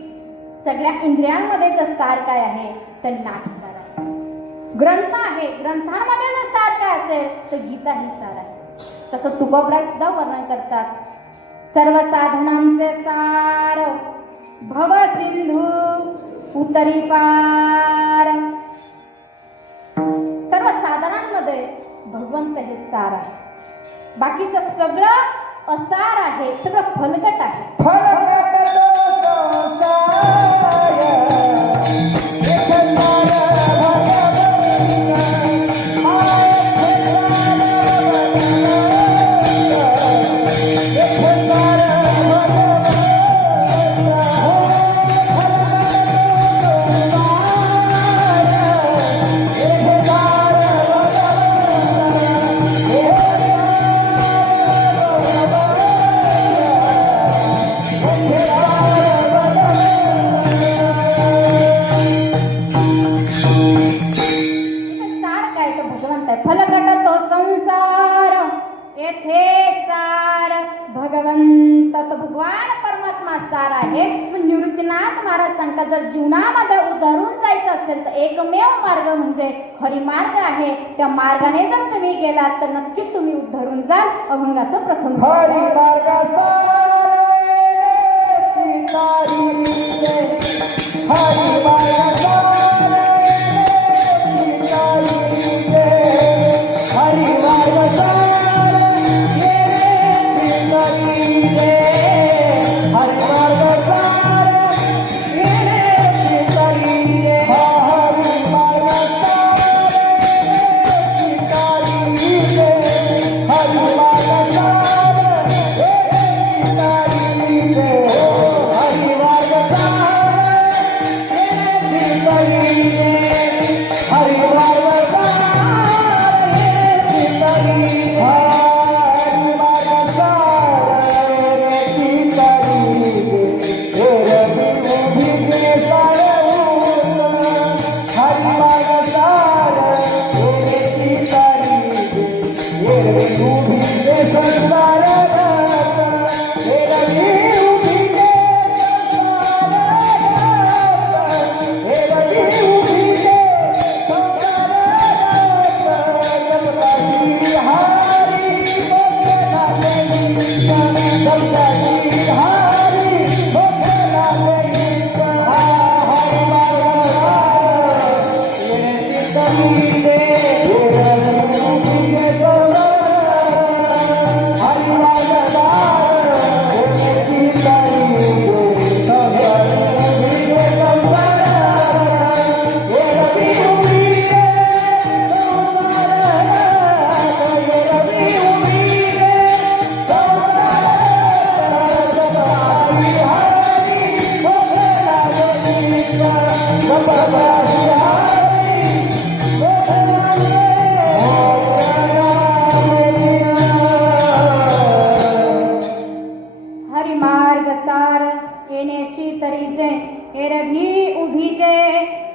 सगळ्या इंद्रियांमध्ये जर सार काय आहे तर नाक सार आहे. ग्रंथ आहे, ग्रंथांमध्ये जर सार काय असेल तर गीता ही सार आहे. तसं तुकोबराय सुद्धा वर्णन करतात. सर्व साधनांचे सार भव सिंधू उतरी पार. सर्व साधनांमध्ये भगवंत हे सार आहे. बाकीचं सगळं असार आहे, सगळं फलकट आहे. सार आहे. निवृत्तीनाथ महाराज सांगतात जर जीवनामध्ये उतरून जायचं असेल तर एकमेव मार्ग म्हणजे हरिमार्ग आहे. त्या मार्गाने जर तुम्ही गेलात तर नक्कीच तुम्ही उद्धरून जाल. अभंगाचं प्रथम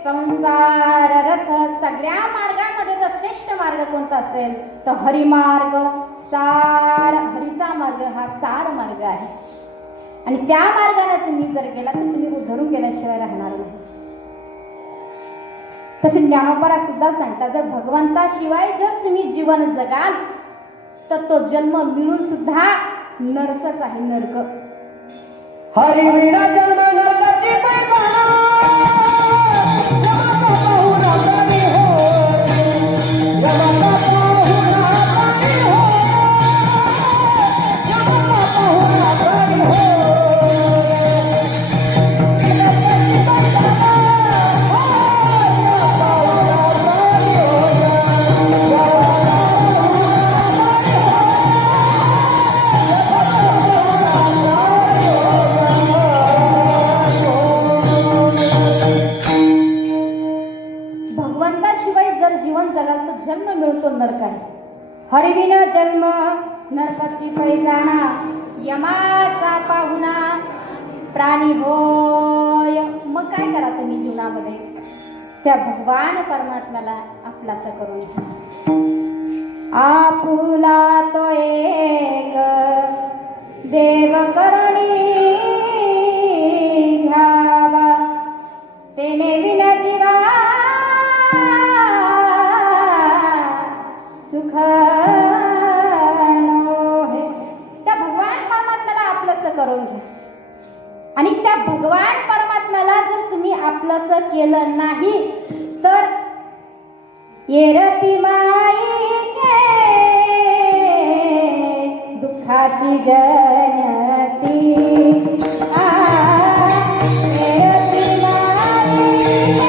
संसार रथ. सगळ्या मार्गांमध्ये जर श्रेष्ठ मार्ग कोणता असेल तर हरिमार्ग. सार हरीचा मार्ग हा सार मार्ग आहे. आणि त्या मार्गाने तुम्ही जर गेला तर तुम्ही उद्धरून गेल्याशिवाय राहणार नाही. तसे ज्ञानोबा सुद्धा सांगतात जर भगवंताशिवाय जर तुम्ही जीवन जगाल तर तो जन्म मिळून सुद्धा नरकच आहे. नरक हरी विना जन्म नरकाची पैसा हरिविन जन्म नरकाची पैजाणा. यमाचा पाहुणा प्राणी होय. मग काय करा तुम्ही जीवनामध्ये त्या भगवान परमात्म्याला आपलासा करून घ्या. आपुला तो एक देव करणी घ्यावा तेने विन जीवा सुख नोहे. त्या भगवान परमात्म्याला आपलंसं करून घ्या. आणि त्या भगवान परमात्म्याला जर तुम्ही आपलंसं केलं नाही तर येरती माईके दुःखाची जनती. येरती माईके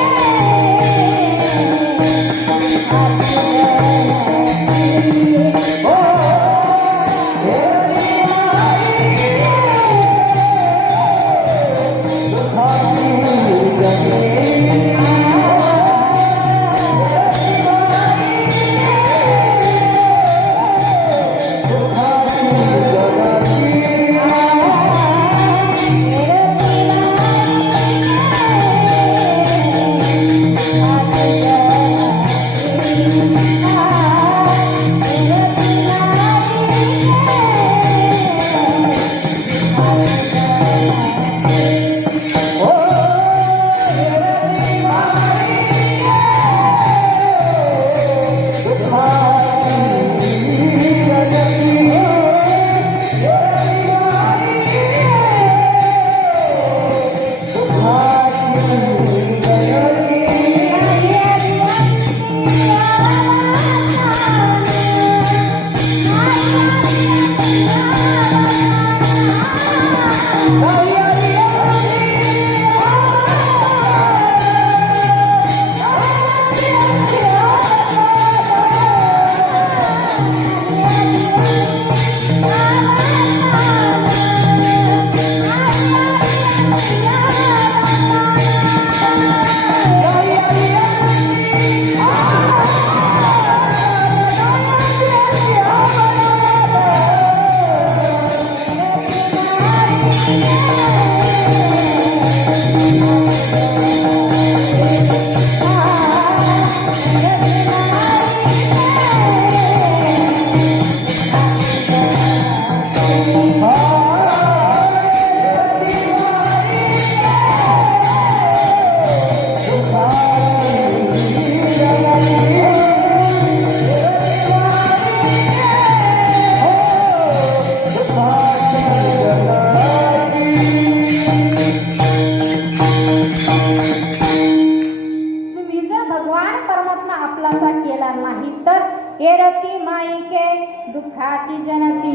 येरती माईके दुःखाची जनती.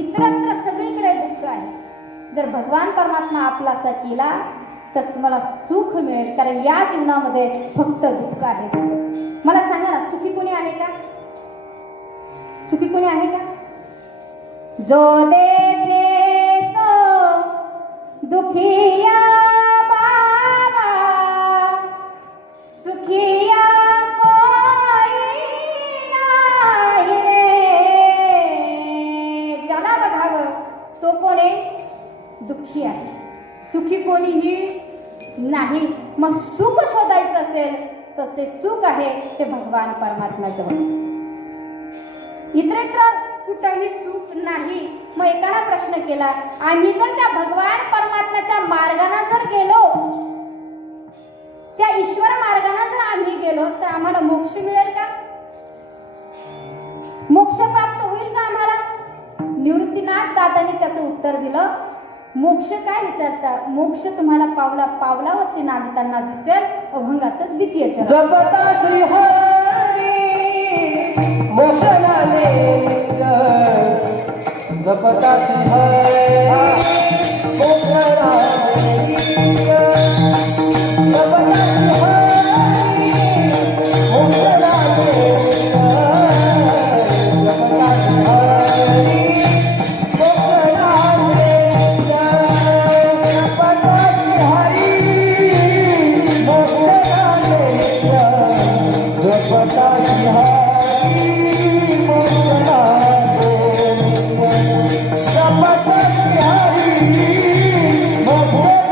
इतरत्र सगळीकडे दुःख आहे. जर भगवान परमात्मा आपलासा केला तर तुम्हाला सुख मिळेल. कारण या जीवनामध्ये फक्त दुःख आहे. मला सांगा ना, सुखी कोणी आहे का? सुखी कोणी आहे का? जो देखे सो दुखिया बाबा, सुखिया कोई नाही रे. ज्याला बघावं तो कोण आहे? दुःखी आहे. सुखी कोणीही नाही. मग सुख शोधायचं असेल तर ते सुख आहे ते भगवान परमात्म्याजवळ. इतरत्र कुठेही सुख नाही. मग एकाला प्रश्न केला, आम्ही जर त्या भगवान परमात्म्याच्या मार्गाने जर गेलो, त्या ईश्वर मार्गाने जर आम्ही गेलो तर आम्हाला मोक्ष मिळेल का? मोक्ष प्राप्त होईल का आम्हाला? निवृत्तीनाथ दादांनी त्याचं उत्तर दिलं, मोक्ष काय विचारता? मोक्ष तुम्हाला पावला पावलावरती नांदताना दिसेल. अभंगाचं द्वितीय चरण. जपता श्री हरी मोक्षाने जपता श्री हरी मोक्षाने जपता श्री हरी मोक्षाने जपता श्री हरी मोक्ष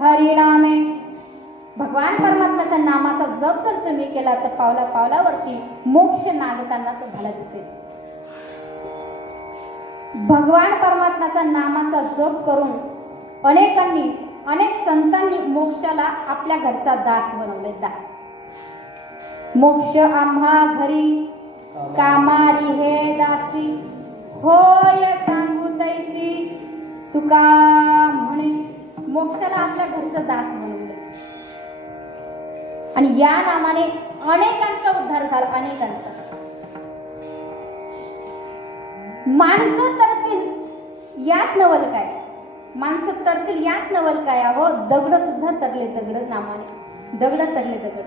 हरिनामे. भगवान परमात्म्याच्या नामाचा जप जर तुम्ही केला तर पावला पावलावरती मोक्ष नांदताना तुम्हाला दिसेल. भगवान परमात्म्याच्या नामाचा जप करून अनेक संतांनी मोक्षाला आपल्या घरचा दास बनवले. दास. मोक्ष आम्हा घरी कामारी हे दासी, होय सांगू तैसी तुका म्हणे. मोक्षाला आपल्या घरचं दास बनवले आणि या नामाने अनेकांचा उद्धार झाला. अनेकांचा. माणसं तरतील यात नवल काय. माणसं तरतील यात नवल काय. अहो दगड सुद्धा तरले. दगड नामाने दगड तरले. दगड.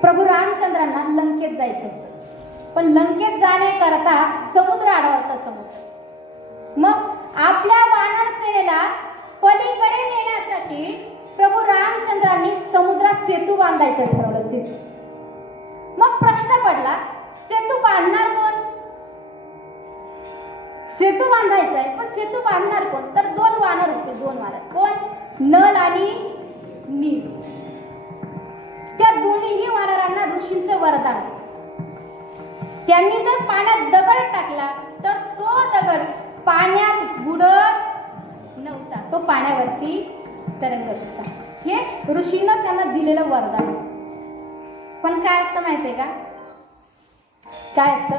प्रभू रामचंद्रांना लंकेत जायचं होतं, पण लंकेत जाण्याकरता समुद्र अडवायचा. समुद्र. मग आपल्या वानर सेनेला पलीकडे नेण्यासाठी प्रभू रामचंद्रांनी समुद्रात सेतू बांधायचं ठरवलं. सेतू. मग प्रश्न पडला, सेतू बांधणार कोण. सेतू बांधायचा आहे, पण सेतू बांधणार कोण. तर दोन वानर होते. दोन वानर. कोण. नल आणि नील. त्या दोन्हीही वानरांना ऋषींचं वरदान. त्यांनी जर पाण्यात दगड टाकला तर तो दगड पाण्यात बुडत नव्हता. तो पाण्यावरती तरंगत होता. हे ऋषींना त्यांना दिलेलं वरदान. पण काय असतं माहितीये का. काय असतं.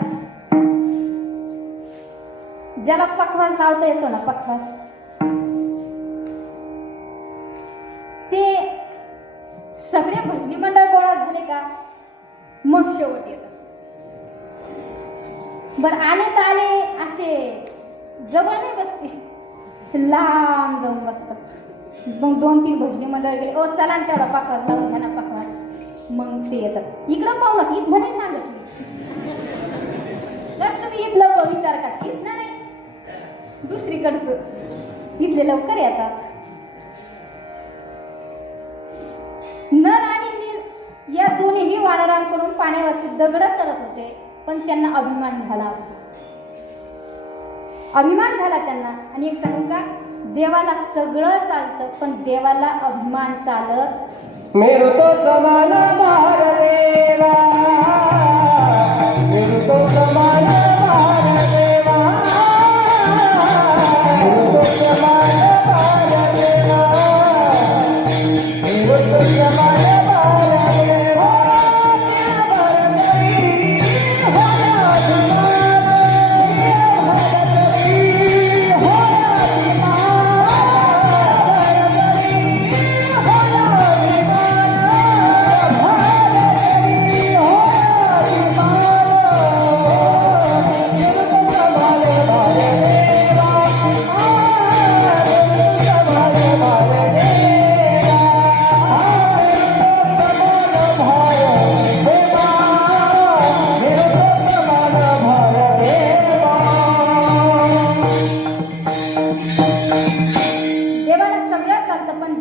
ज्याला पखवाज लावता येतो ना, पखवाज, ते सगळे भजनी मंडळ गोळा झाले का मग शेवट येतात. बरं आले तर आले असे जवळ नाही बसते, लांब जाऊन बसतात. मग 2-3 भजनी मंडळ गेले, ओ चला ना तेवढा पखवाज लावून घ्या ना पखवाज. मग ते येतात. इकडं पाहू नका, इथलं नाही सांगत मी. तर तुम्ही इथलं विचार का, इथलं नाही दुसरीकडचं. इथले लवकर येतात. नल आणि नील या दोन्हीही वानरांकडून पाण्यावरती दगड तरत होते, पण त्यांना अभिमान झाला. अभिमान झाला त्यांना. आणि एक सांगू का, देवाला सगळं चालतं पण देवाला अभिमान चालत. मेरू तो समान भारदेवा, मेरू तो समान भारदेवा, मेरू तो समान भारदेवा, मेरू तो समान भारदेवा.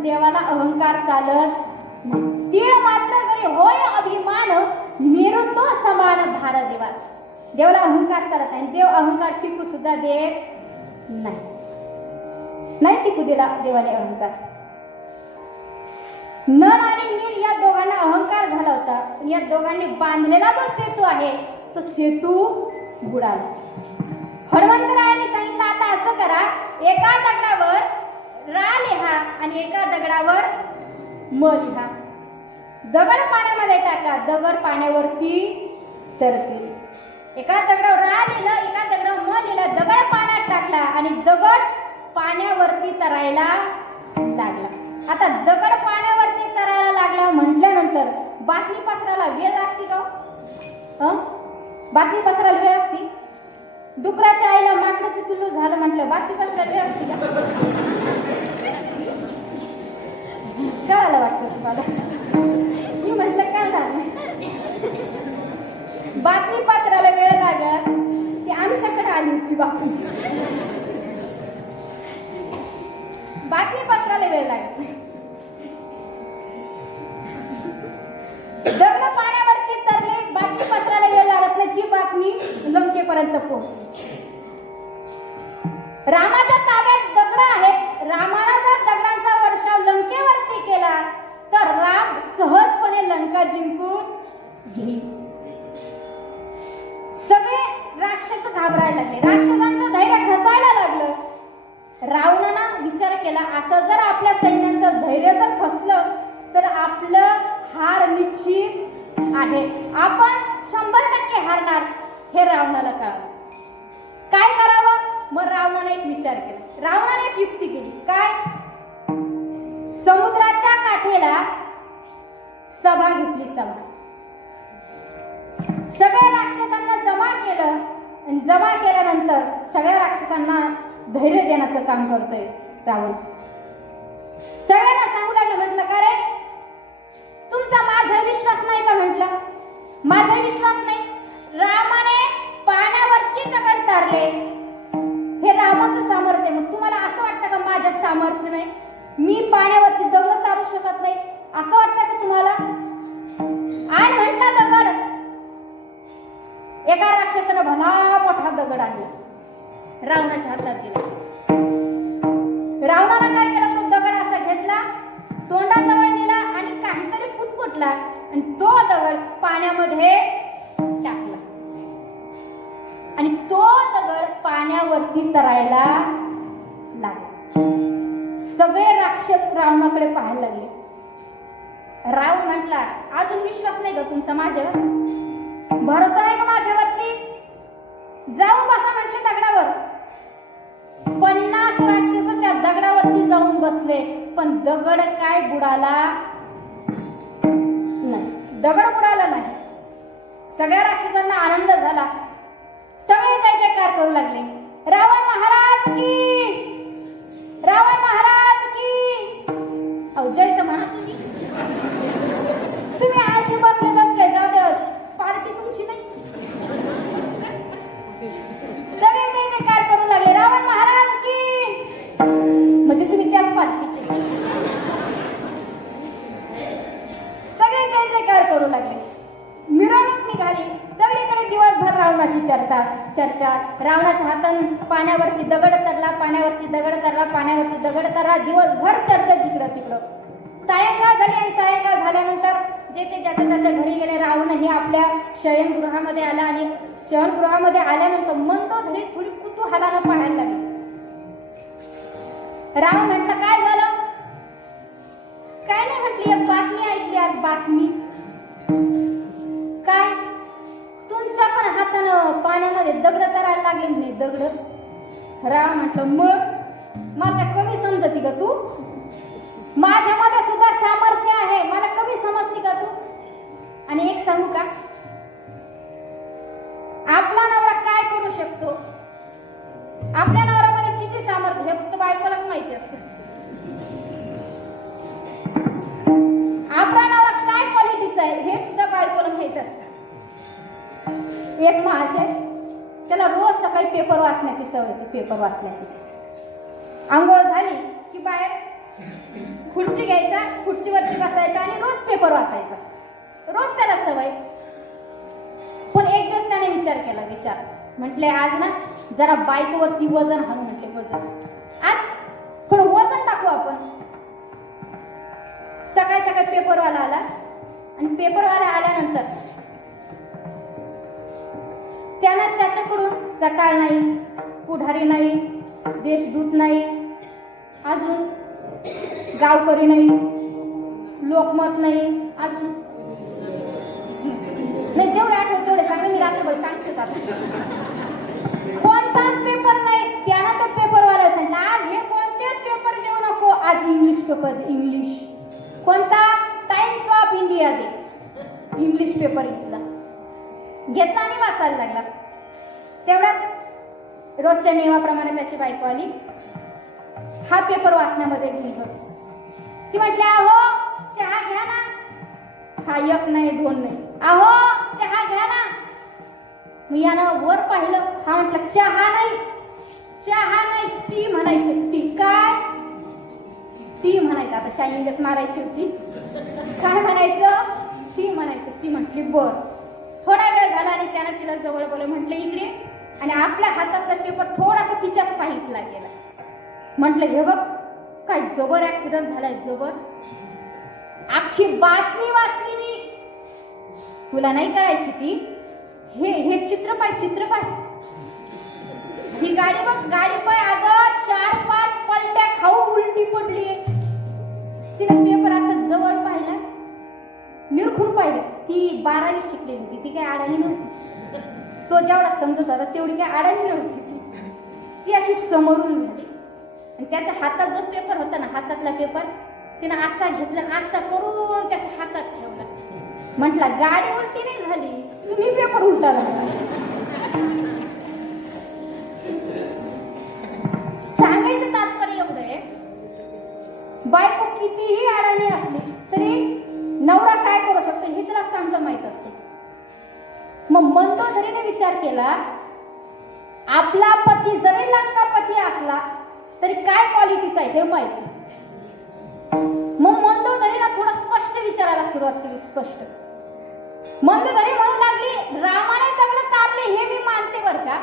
देवाला अहंकार चालत. तीळ मात्र जरी होय अभिमान, मेरू तो समान भार देवा. देवाला अहंकार चालत नाही. देव अहंकार टिकू सुद्धा देत नाही. नाही टिकू दिला देवाने अहंकार. नल आणि नील या दोघांना अहंकार झाला होता. या दोघांनी बांधलेला जो सेतू आहे तो सेतू बुडाला. हनुमंतरायांनी सांगितलं, आता असं करा, एका दगडावर रा लिहा आणि एका दगडावर म लिहा. दगड पाण्यामध्ये टाका, दगड पाण्यावरती तरतील. एका दगडावर रा लिहिलं, एका दगडावर म लिहिलं. दगड पाण्यात टाकला आणि दगड पाण्यावरती तरायला लागला. आता दगड पाण्यावरती तरायला लागला म्हटल्यानंतर बातमी पसरायला वेळ लागते का. बातमी पसरायला वेळ लागते. डुकराच्या आईला माकडाचं पिल्लू झालं म्हटलं बातमी पसरायला वेळ लागते का. कळायला वाटतं तुम्हाला. मी म्हटलं कळणार नाही. बातमी पसरायला वेळ लागत ती आमच्याकडे आली होती बातमी. बातमी पसरायला वेळ लागत. दगड पाण्यावरती तरले, बातमी पसरायला वेळ लागत नाही. ती बातमी लंकेपर्यंत पोहोचली. रामाच्या ताब्यात दगड आहेत. रामा जर आपल्या सैन्यांचं धैर्य जर खचलं तर आपलं हार निश्चित आहे. आपण 100% हारणार हे रावणाला कळालं. काय करावं? मग रावणाने एक विचार केला. रावणाने एक युक्ती केली. काय? समुद्राच्या काठेला सभा घेतली. सभा सगळ्या राक्षसांना जमा केलं आणि जमा केल्यानंतर सगळ्या राक्षसांना धैर्य देण्याचं काम करतोय रावण. सगळ्यांना सांगू लागलं. म्हटलं का रे, तुमचा माझा विश्वास नाही का? म्हटलं माझा विश्वास नाही. रामाने पाण्यावरती दगड तारले, हे रामाचं सामर्थ्य. मग तुम्हाला असं वाटतं का माझं सामर्थ्य नाही? मी पाण्यावरती दगड तारू शकत नाही असं वाटतं का तुम्हाला? आणि म्हटला दगड. एका राक्षसानं भला मोठा दगड आणला, रावणाच्या हातात दिला. रावणानं काय केलं? तो दगड असा घेतला, तोंडाजवळ नेला आणि काहीतरी फुटफुटला आणि तो दगड पाण्यामध्ये टाकला आणि तो दगड पाण्यावरती तरायला लागला. सगळे राक्षस रावणाकडे पाहायला लागले. रावण म्हटला, अजून विश्वास नाही का तुमचा माझ्यावर? भरोसा नाही का माझ्यावरती? जाऊन बसा म्हटले दगडावर. 50 राक्षस त्या दगडावरती जाऊन बसले, पण दगड काय बुडाला नाही. दगड बुडाला नाही. सगळ्या राक्षसांना आनंद झाला. सगळे जय जयकार करू लागले. रावण महाराज की, रावण महाराज की. अहो जय तर म्हणा तुम्ही. तुम्ही आळशी बसले बसले, जाऊ दे, पार्टी तुमची नाही. सगळे जय जयकार करू लागले. रावण महाराज की, म्हणजे तुम्ही त्याच पार्टीचे. सगळे जय जयकार करू लागले. मिरवणूक निघाली. सगळीकडे दिवसभर रावणाची चर्चा. रावणाच्या हातान पाण्यावरती दगड तरला, पाण्यावरती दगड तरला, पाण्यावरती दगड तरला. दिवसभर चर्चा जिकडं तिकडं. सायंकाळ झाली आणि सायंकाळ झाल्यानंतर जे ते ज्याच्या त्याच्या घरी गेले. रावणही आपल्या शयनगृहामध्ये आला आणि शयनगृहामध्ये आल्यानंतर मंदोधरी थोडी कुतूहलानं पाहायला लागली. रावण म्हटलं, काय झालं? काय नाही म्हटली, एक बातमी ऐकली आज. बातमी काय? तुमच्या पण हातानं पाण्यामध्ये दगड तरायला लागले म्हणे. दगड? रावण म्हटलं, मग मला कमी समजती का तू? माझ्यामध्ये सुद्धा सामर्थ्य आहे, मला कमी समजती का तू? आणि एक सांगू का, आपला नवरा काय करू शकतो, आपल्या नवऱ्यामध्ये किती सामर्थ्य हे फक्त बायकोलाच माहिती असतं. आपला नवरा काय क्वालिटीचा आहे हे सुद्धा बायकोला माहिती असतं. एक महाशय, त्याला रोज सकाळी पेपर वाचण्याची सवय होती. पेपर वाचण्याची. आंघोळ झाली की बाहेर खुर्ची घ्यायचा, खुर्चीवरती बसायचा आणि रोज पेपर वाचायचा. रोज त्याला सवय. पण एक दिवस त्याने विचार केला. म्हटले आज ना जरा बायकोवरती वजन हाणू. म्हटले वजन आज थोडं वजन टाकू आपण. सकाळी सकाळी पेपरवाला आला आणि पेपरवाला आल्यानंतर त्यानं त्याच्याकडून सकाळ नाही, पुढारी नाही, देशदूत नाही, अजून गावकरी नाही, लोकमत नाही, अजून नाही, जेवढे आठवत तेवढे सांगा. मी रात्रभर सांगतेच आता. कोणताच पेपर नाही. त्यानं तो पेपरवाला सांगितलं आज हे कोणतेच पेपर घेऊ नको, आज इंग्लिश पेपर दे. इंग्लिश कोणता? Times of India they. English paper घेतला आणि वाचायला लागला. तेवढ्यात रोजच्या नियमाप्रमाणे त्याची बायको आली. हा पेपर वाचण्यामध्ये गुंतवला. ती म्हटली अहो चहा घ्या ना. हा एक नाही दोन नाही, अहो चहा घ्या ना. मी यानं वर पाहिलं. हा म्हटलं चहा नाही, चहा नाही, टी म्हणायचं. टी काय? टी म्हणायचं. आता शायनिंगच मारायची होती. काय म्हणायचं? टी म्हणायचं. ती म्हटली बर. थोडा वेळ झाला आणि त्यानं तिला जवळ बोलवलं. म्हटलं इकडे. आणि आपल्या हातातला पेपर थोडासा तिच्या साईडला गेला. म्हटलं हे बघ काय जबर ऍक्सिडेंट झालाय, जबर. अख्खी बातमी वाचली मी. तुला नाही करायची ती. हे चित्र पाय. ही गाडी बघ, गाडी पाय. अगं 4-5 पलट्या खाऊ उलटी पडली. तिने पेपर असं जवळ पाहिला, निरखून पाहिलं. ती 12वी शिकलेली होती, ती काही अडाणी नव्हती. तो जेवढा समजत होता तेवढी काही अडाणी नव्हती. ती अशी समोरून झाली आणि त्याच्या हातात जो पेपर होता ना, हातातला पेपर तिनं असा घेतला, असा करून त्याच्या हातात ठेवला. म्हटलं गाडी उलटी नाही झाली, तुम्ही पेपर उलटा झाला. सांगायचं तात्पर्य एवढं आहे, बायको कितीही अडाणी असली तरी नवरा काय करू शकतो हे तिला चांगलं माहित असतं. मग मंदोदरीने विचार केला, आपला पती जरी लंकापती असला तरी काय क्वालिटीचा आहे हे माहिती. मग मंदोदरीला थोडं स्पष्ट विचारायला सुरुवात केली. स्पष्ट मंदोदरी म्हणू लागली, रामाने दगड तारले हे मी मानते बरं का,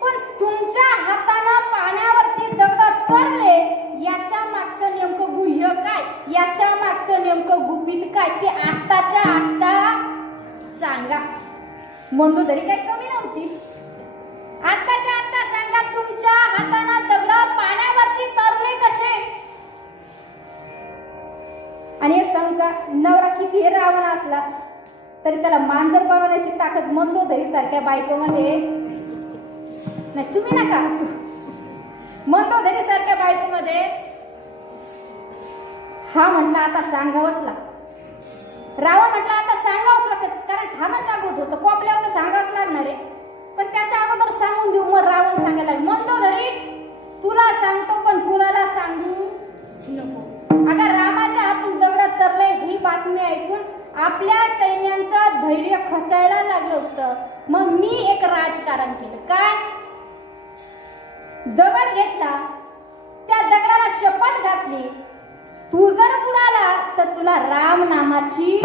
पण तुमच्या हातानं पाण्यावरती दगड तरले याच्या मागचं नेमकं गुह्य काय, याच्या मागचं नेमकं गुपित काय ते आत्ताच्या आत्ता सांगा. मंदोदरी काही कमी नव्हती. आत्ताच्या आत्ता सांगा, तुमच्या हातानं दगड पाण्यावरती तरले कसे. आणि एक सांगू का, नवरा किती रावण असला तरी त्याला मांजर बनवण्याची ताकद मंदोदरी सारख्या बायकोमध्ये नाही. तुम्ही नका, मंदोदरी सारख्या बायकोमध्ये हा म्हटला आता सांगावंच लागतं. रावण म्हटलं आता सांगावंच लागतं, कारण ठाणं जागृत होतं, कोपल्यावर सांगावंच लागणार आहे. पण त्याच्या अगोदर सांगून देऊ. मग रावण सांगायला, मंदोदरी तुला सांगतो पण कुणाला सांगू नको. अगं रामाच्या हातून दगडात तरले ही बातमी ऐकून आपल्या सैन्यांचं धैर्य खचायला लागलं होतं. मग मी एक राजकारण केलं. काय? दगड घेतला, त्या दगडाला शपथ घातली, तू जर बुडाला तर तुला राम नामाची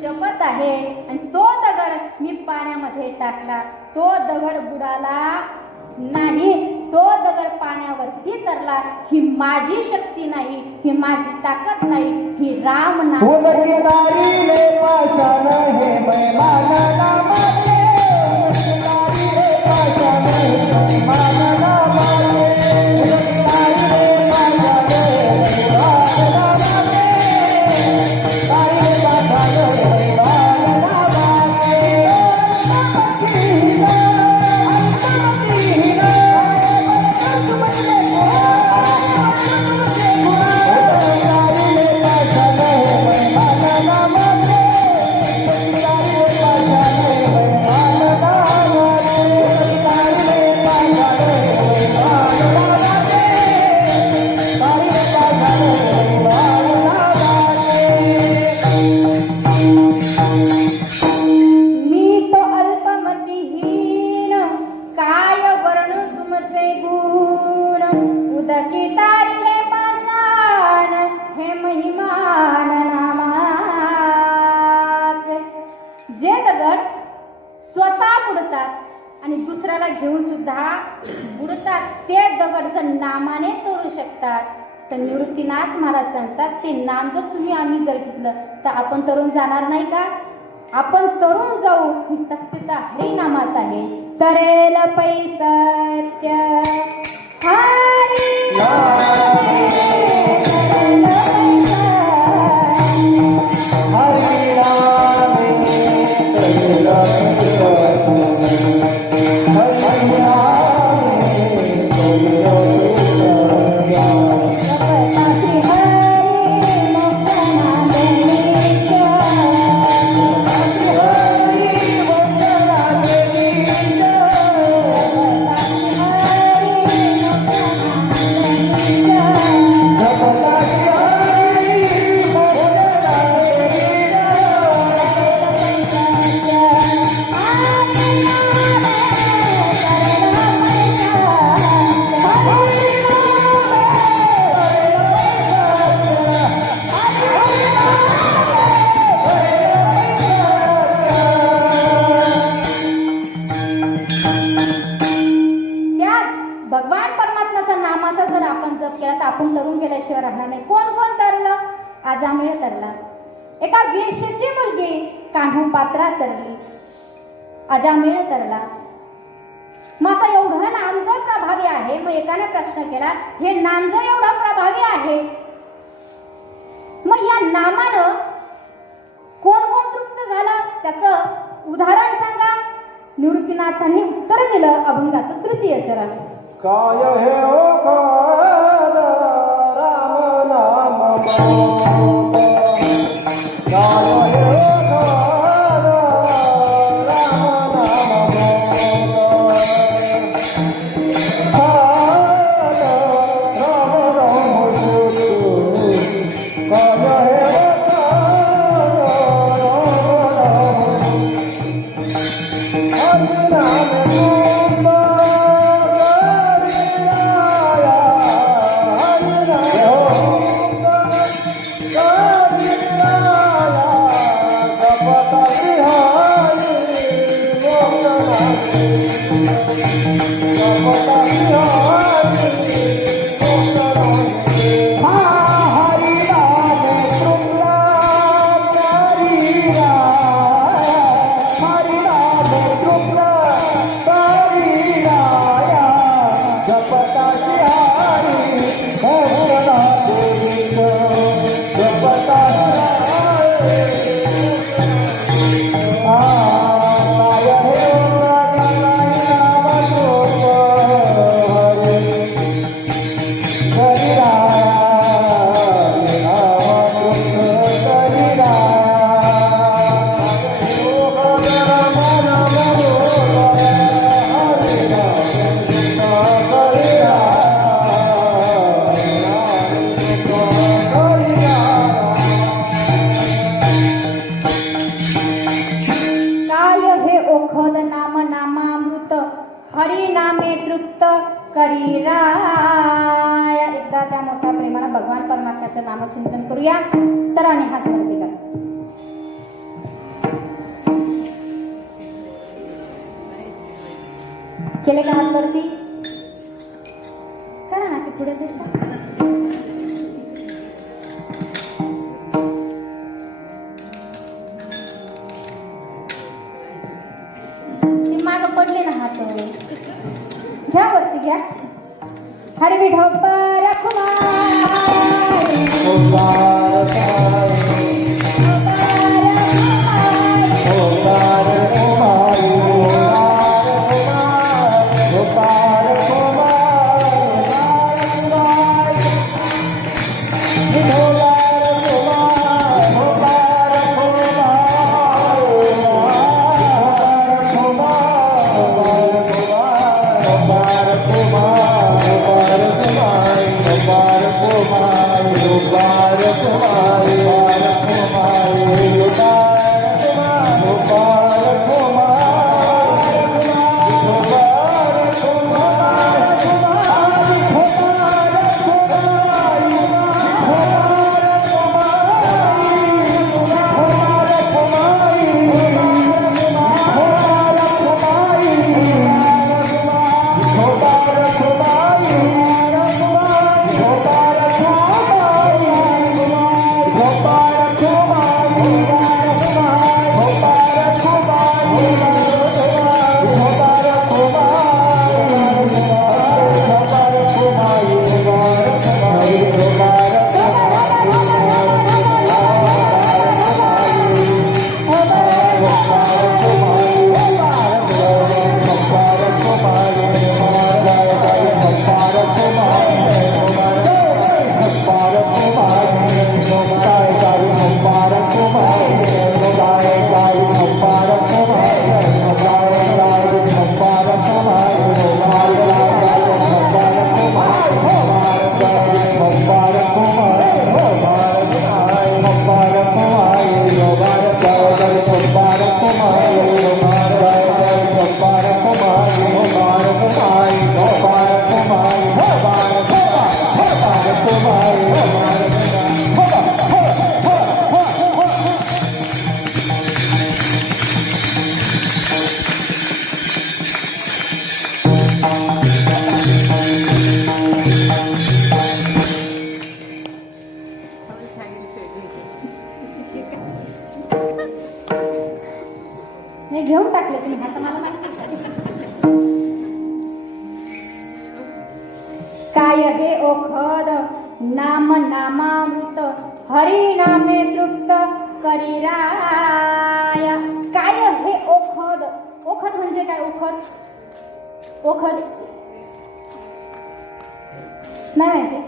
शपथ आहे. आणि तो दगड मी पाण्यामध्ये टाकला, तो दगड बुडाला नाही, तो दगड पाण्यावरती तरला. ही माझी शक्ती नाही, ही माझी ताकद नाही, ही राम नाम. आणि दुसऱ्याला घेऊन सुद्धा बुडतात, ते दगड जर नामाने तोडू शकतात. तर निवृत्तीनाथ महाराज सांगतात, ते नाम जर तुम्ही आम्ही जर घेतलं तर आपण तरुण जाणार नाही का? आपण तरुण जाऊ. ही सत्यता हरिनामात आहे. तरेल पै सत्य हरी आपण तरुण गेल्याशिवाय राहणार नाही. कोण कोण तरलं? अजामिळ तरला. एका वेश्येची मुलगी कान्हू पात्रा तरली, अजामिळ तरला. मग आता एवढं नाम जर प्रभावी आहे, मग एकाने प्रश्न केला, हे नाम जर एवढं भावी आहे. मग या नामानं कोण कोण तृप्त झालं त्याचं उदाहरण सांगा. निवृत्तीनाथांनी उत्तर दिलं अभंगाचं तृतीय चरण. काय हे ओखाद राम नाम मोद. काय हे ओखाद राम नाम मोद. हात राम राम सुरू. काय हे ओखाद राम नाम मोद. हरिनामे तृप्त करीराय. एकदा त्या मोठ्या प्रेमानं भगवान परमात्म्याचं नामचिंतन करूया. सर्वांनी हात वरती करा. केले का हात वरती? करा ना अशी पुढे दिसता. ती मागं पडले ना हात. घ्या वरती घ्या. हरी विठोबा हे घेऊन टाकले तुम्ही हात मला माहिती. काय हे ओखद नाम नामामृत हरी नामे तृप्त करीराया. काय हे ओखद? ओखद म्हणजे काय? ओखद नाही माहिती?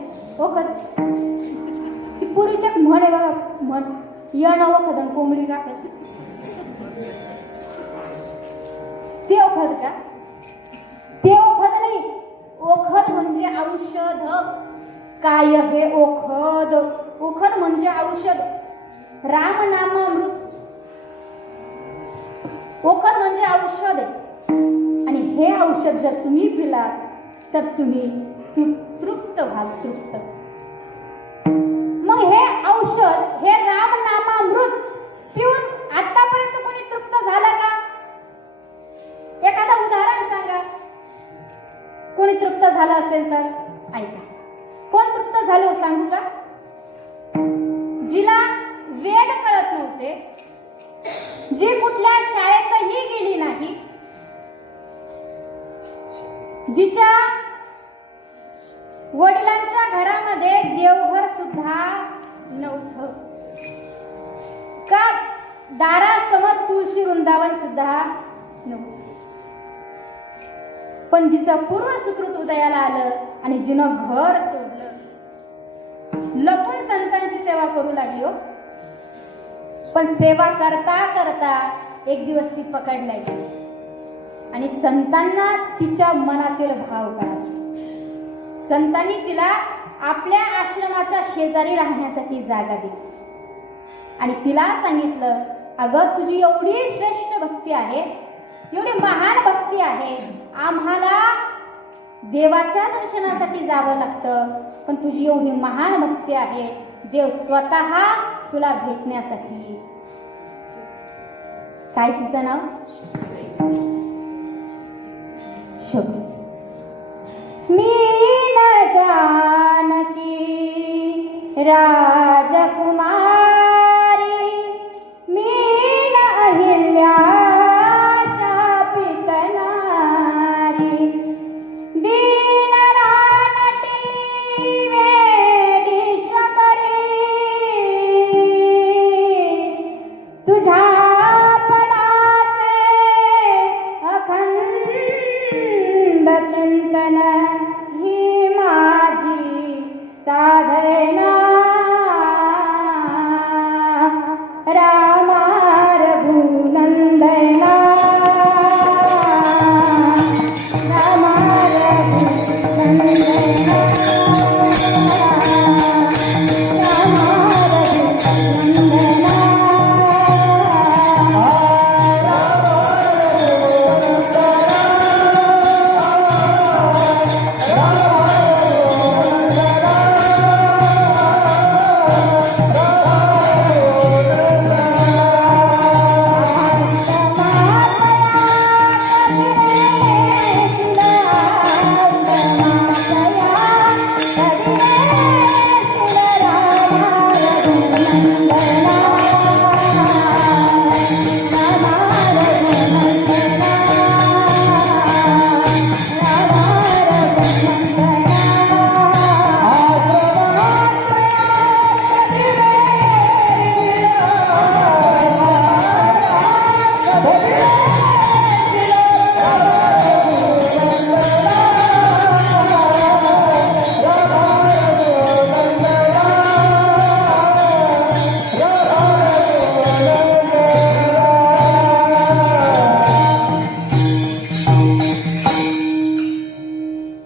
ओखद ती पूर्वीची एक म्हण आहे बघा, म्हण यण ओखद आणि कोंबडी का ते ओखद का? ते ओखद नाही. ओखद म्हणजे औषध. काय हे ओखद? ओखद म्हणजे औषध. राम नामामृत ओखद म्हणजे औषध आहे. आणि हे औषध जर तुम्ही पिलात तर तुम्ही तृप्त व्हाल. तृप्त. मग हे औषध, हे राम नामामृत पिऊन आतापर्यंत कोणी तृप्त झाला का? एखादा उदाहरण सांगा. कोणी तृप्त झालं असेल तर ऐका. कोण तृप्त झालो सांगू का? जिला वेद कळत नव्हते, जी कुठल्या शाळेतही गेली नाही, जिच्या वडिलांच्या घरामध्ये देवघर सुद्धा नव्हतं, का दारासमोर तुळशी वृंदावन सुद्धा नव्हतं, पण जिचं पूर्व सुकृत उदयाला आलं आणि जिनं घर सोडलं, लपून संतांची सेवा करू लागली हो. पण सेवा करता करता एक दिवस ती पकडल्या गेली आणि संतांना तिच्या मनातील भाव कळाले. संतांनी तिला आपल्या आश्रमाच्या शेजारी राहण्यासाठी जागा दिली आणि तिला सांगितलं, अगं तुझी एवढी श्रेष्ठ भक्ती आहे, एवढी महान भक्ती आहे, आम्हाला देवाच्या दर्शनासाठी जावं लागतं, पण तुझी एवढी महान भक्ती आहे, देव स्वतः तुला भेटण्यासाठी. काय तिचं नाव? शबरी. मी न जानकी राजकुमारी, मी न अहिल्या शापित नारी, दीन रानटी वेडी शबरी, तुझ्या पदाचे अखंड चिंतन ही माझी साधना. रामा रघुनंदना, रामा रघुनंदना, रामा रघुनंदना.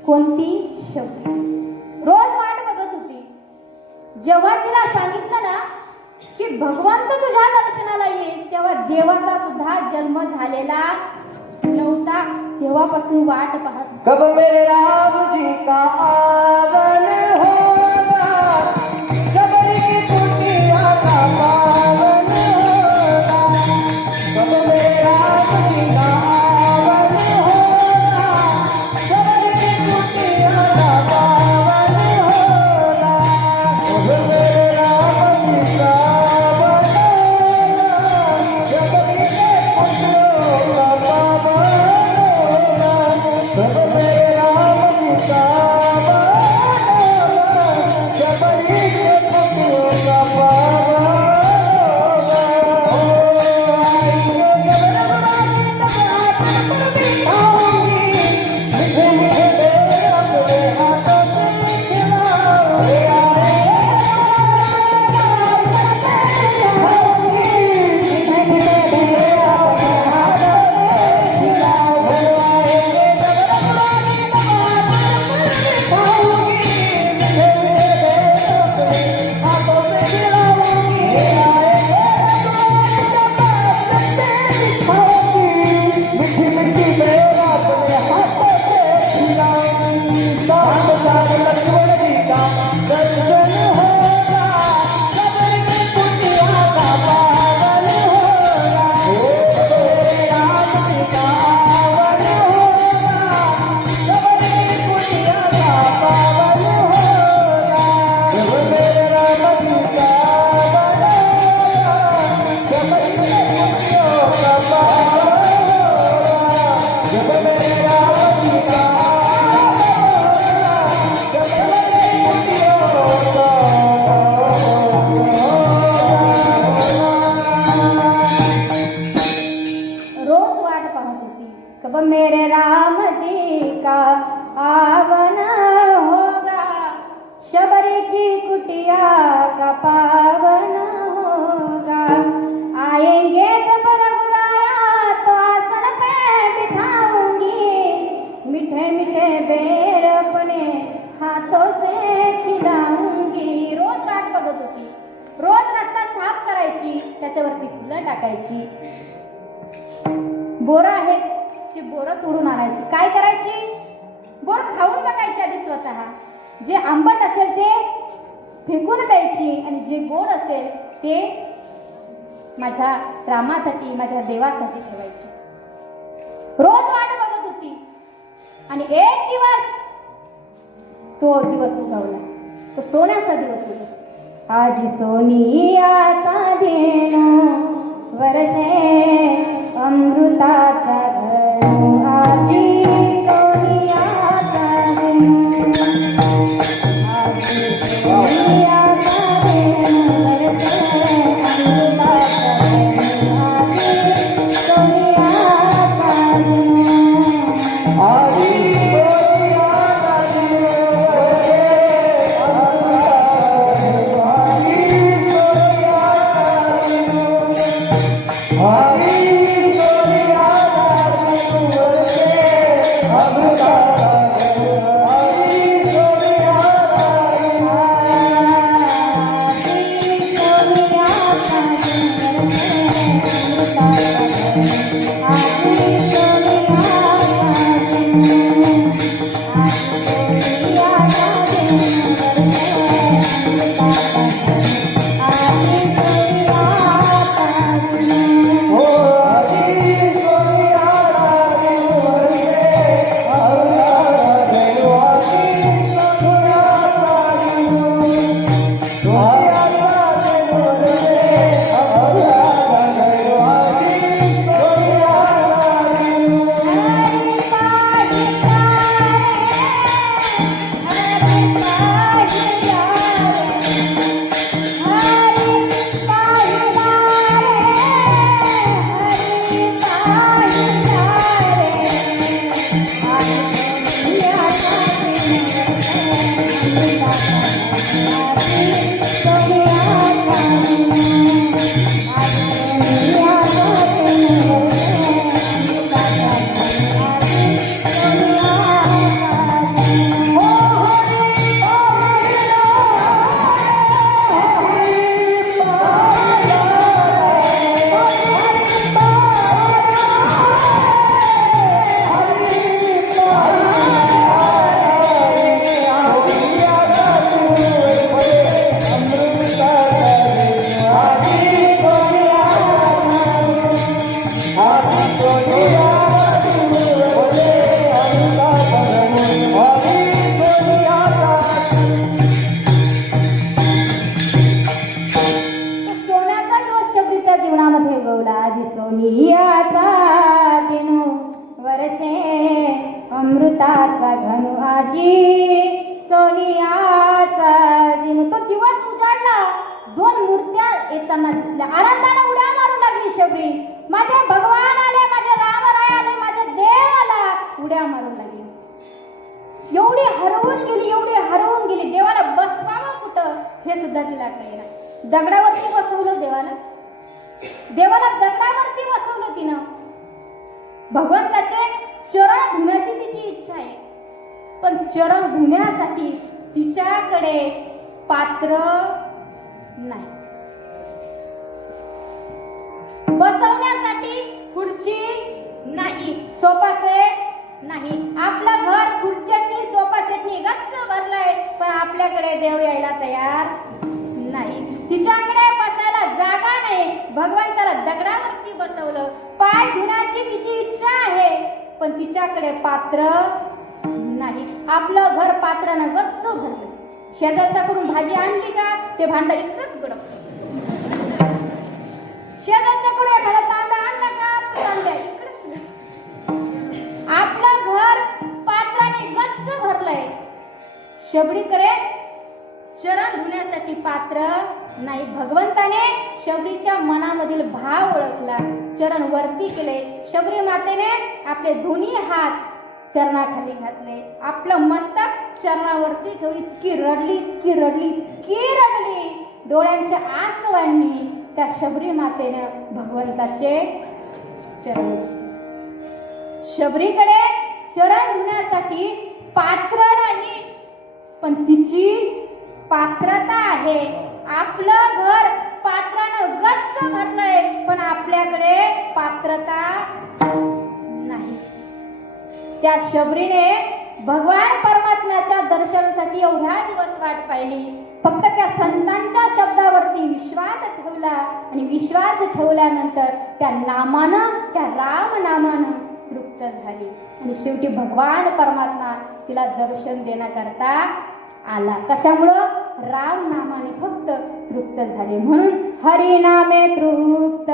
कोणती? शबरी. रोज वाट बघत होती. जेव्हा तिला सांगितलं ना की भगवंत तुझ्या दर्शनाला येईल, तेव्हा देवाचा सुद्धा जन्म झालेला नव्हता. तेव्हापासून वाट पाहत. कब मेरे राम जी का आवन होगा, शबरी की कुटिया का पावन होगा, कब मेरे राम जी का आवन होगा, शबरी की कुटिया का पावन होगा, कब मेरे राम जी का आवन होगा, शबरी के कुटिया का पावन होगा, कब मेरे राम जी का आवन त्याच्यावरती फुलं टाकायची. बोरं आहेत ती बोरं तोडून आणायची. काय करायची? बोरं खाऊन बघायची आधी स्वतः. जे आंबट असेल ते फेकून द्यायची आणि जे गोड असेल ते माझ्या रामासाठी, माझ्या देवासाठी ठेवायची. रोज वाट बघत होती आणि एक दिवस तो दिवस उगवला. तो सोन्याचा दिवस होता. आजी सोनियाचा धेनु वर्षे अमृताचा धनु. आजी सोनियाचा धेनु, आजी सोनियाचा धेनु वर्षे अमृताचा धनु. आजी सोनियाचा धेनु, आजी अमृताचा घनु. आजी सोनियाचा दिन. तो दिवस उजाडला. दोन मूर्त्या येताना दिसल्या. आनंदाने उड्या मारू लागली शबरी. माझे भगवान आले, माझे रामराय आले, माझे देव आला. उड्या मारू लागली. एवढी हरवून गेली, एवढी हरवून गेली. देवाला बसवावं कुठं हे सुद्धा तिला कळेना. दगडावरती बसवलं देवाला. देवाला दगडावरती बसवलं तिनं. भगवंताचे चरण धुण्याची तिची इच्छा आहे, पण चरण धुण्यासाठी तिच्याकडे पात्र नाही. बसवण्यासाठी खुर्ची नाही, सोफा सेट नाही. आपलं घर खुर्च्यांनी सोफा सेटनी गच्च भरलंय, पण आपल्याकडे देव यायला तयार नाही. तिच्याकडे बसायला जागा नाही. भगवंताला दगडावरती बसवलं. पाय धुण्याची तिची इच्छा आहे, पण तिच्याकडे पात्र नाही. आपलं घर पात्रानं गच्च भरलं. शेजारच्याकडून भाजी आणली का ते भांडं इकडंच गडपतं. शेजारच्याकडून एखादा तांबा आणला का तो तांब्या इकडंच गडपतं. आपलं घर पात्राने गच्च भरलंय. शबरीकडे चरण धुण्यासाठी पात्र नाही. भगवंताने शबरीच्या मनामधील भाव ओळखला. चरण वरती केले. शबरी मातेने आपले दोन्ही हात चरणाखाली घातले. आपलं मस्तक चरणावरती ठेवली. इतकी रडली, इतकी रडली, इतकी रडली. डोळ्यांच्या आसवांनी त्या शबरी मातेने भगवंताचे चरण. शबरीकडे चरण धुण्यासाठी पात्र नाही, पण तिची पात्रता आहे. आपलं घर पात्रानं गच्च भरलंय, पात्रता नाही. त्या शबरीने भगवान परमात्म्याच्या दर्शनासाठी एवढ्या दिवस वाट पाहिली. फक्त त्या संतांच्या शब्दावरती विश्वास ठेवला आणि विश्वास ठेवल्यानंतर त्या नामानं, त्या राम नामानं तृप्त झाली आणि शेवटी भगवान परमात्मा तिला दर्शन देण्याकरता आला. कशामुळं? राम नामाने फक्त तृप्त झाले. म्हणून हरिनामे तृप्त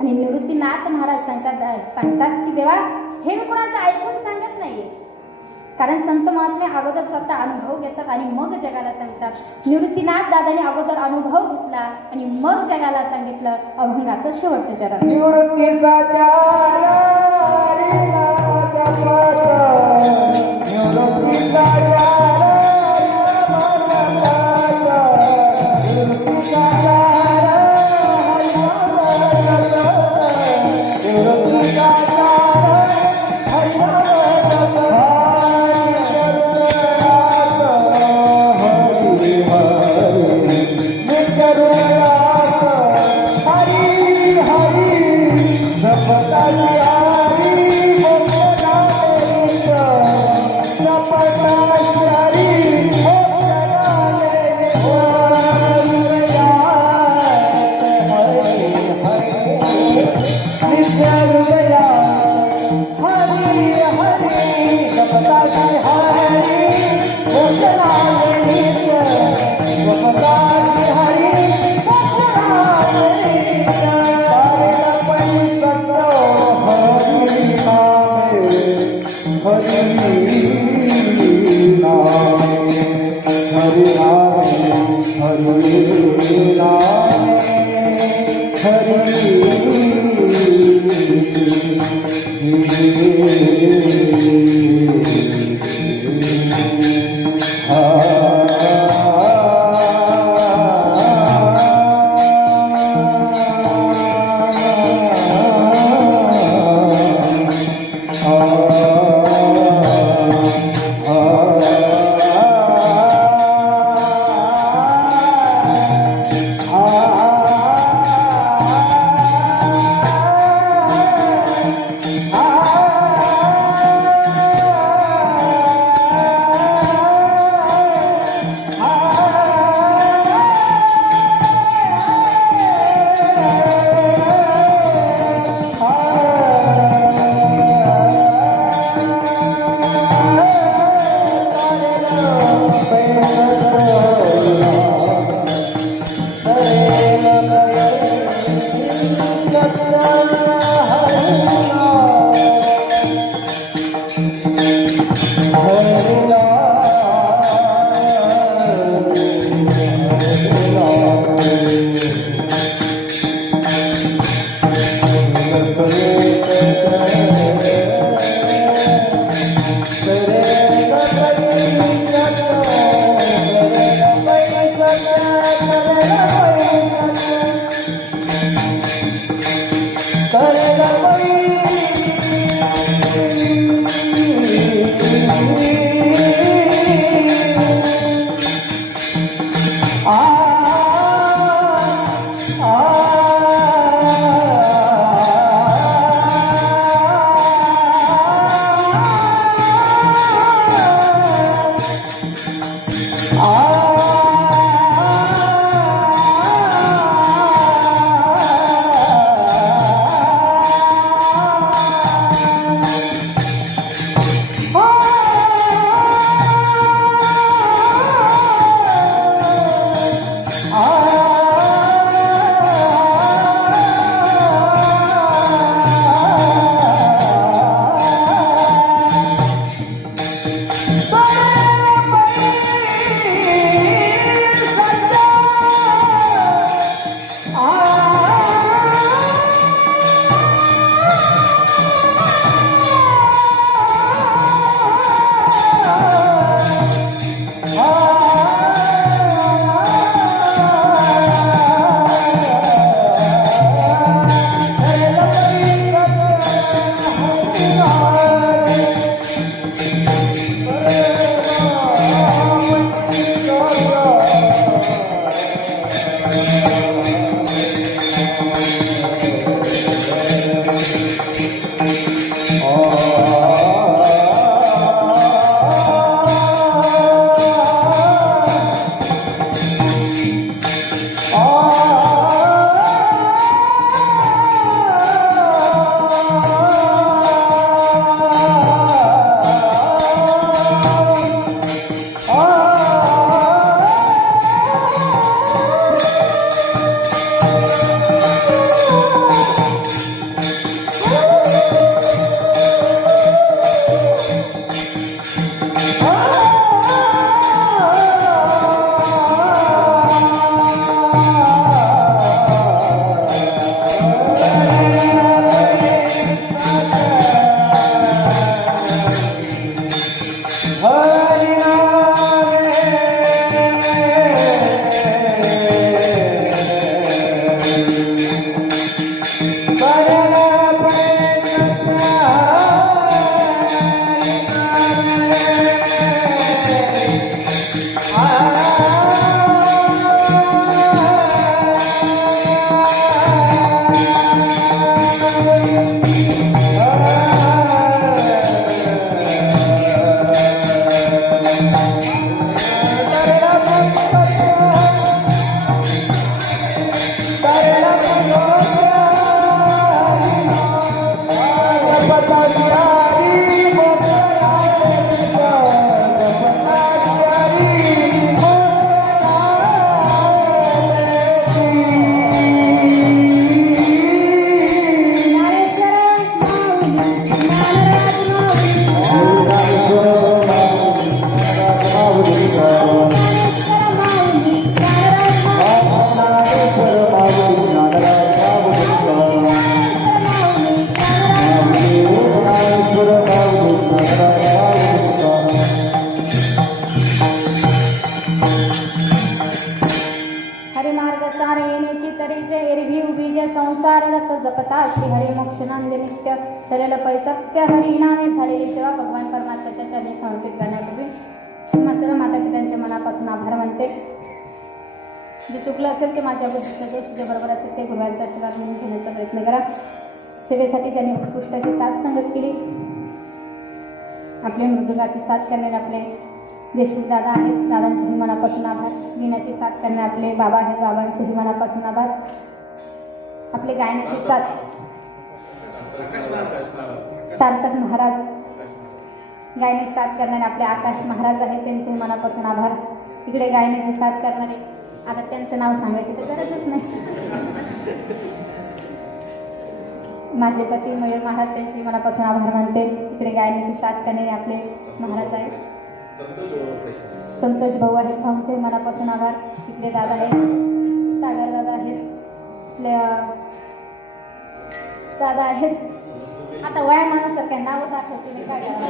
आणि निवृत्तीनाथ महाराज सांगतात की देवा, हे मी कोणाचं ऐकून सांगत नाहीये, कारण संत महात्मे अगोदर स्वतः अनुभव घेतात आणि मग जगाला सांगतात. निवृत्तीनाथ दादाने अगोदर अनुभव घेतला आणि मग जगाला सांगितलं अभंगाचं शेवटचं चरण. हरी हरी जपता हरिमार्ग सार येण्याची तरीचे एरवी उभी जे संसार रथ जपता श्री हरी मोक्ष नांद नित्य सरेल पैसत्य हरी नामे झालेली सेवा भगवान परमात्म्याच्या चरणी समर्पित करण्यापूर्वी तुम्हा सर्व माता पित्यांच्या मनापासून आभार मानते. जे चुकलं असेल ते माझ्या गोष्टीचा दोष जे बरोबर असेल ते गुरुवांचा आशीर्वाद म्हणून घेण्याचा प्रयत्न करा. सेवेसाठी ज्यांनी उत्कृष्टाची साथ संगत केली, आपले मृदुगाची साथ करणारे आपले देशमुख दादा आहेत, दादांचेही मनापासून आभार. मीनाची साथ करणे आपले बाबा आहेत, बाबांचेही मनापासून आभार. आपले गायनाची साथ सार्थक महाराज, गायनाची साथ करणारे आपले आकाश महाराज आहेत, त्यांचेही मनापासून आभार. इकडे गायनाची साथ करणारे, आता त्यांचं नाव सांगायची तर गरजच नाही, माझे पती मयूर महाराज, त्यांचेही मनापासून आभार मानते. इकडे गायनाची साथ करणारे आपले महाराज आहेत, संतोष भाऊ आहेत, भाऊंचे मनापासून आभार. इकडे दादा आहेत, सागर दादा आहेत, आपल्या दादा आहेत. आता वयामानासारख्या नावच आठवते मी, काय करावं.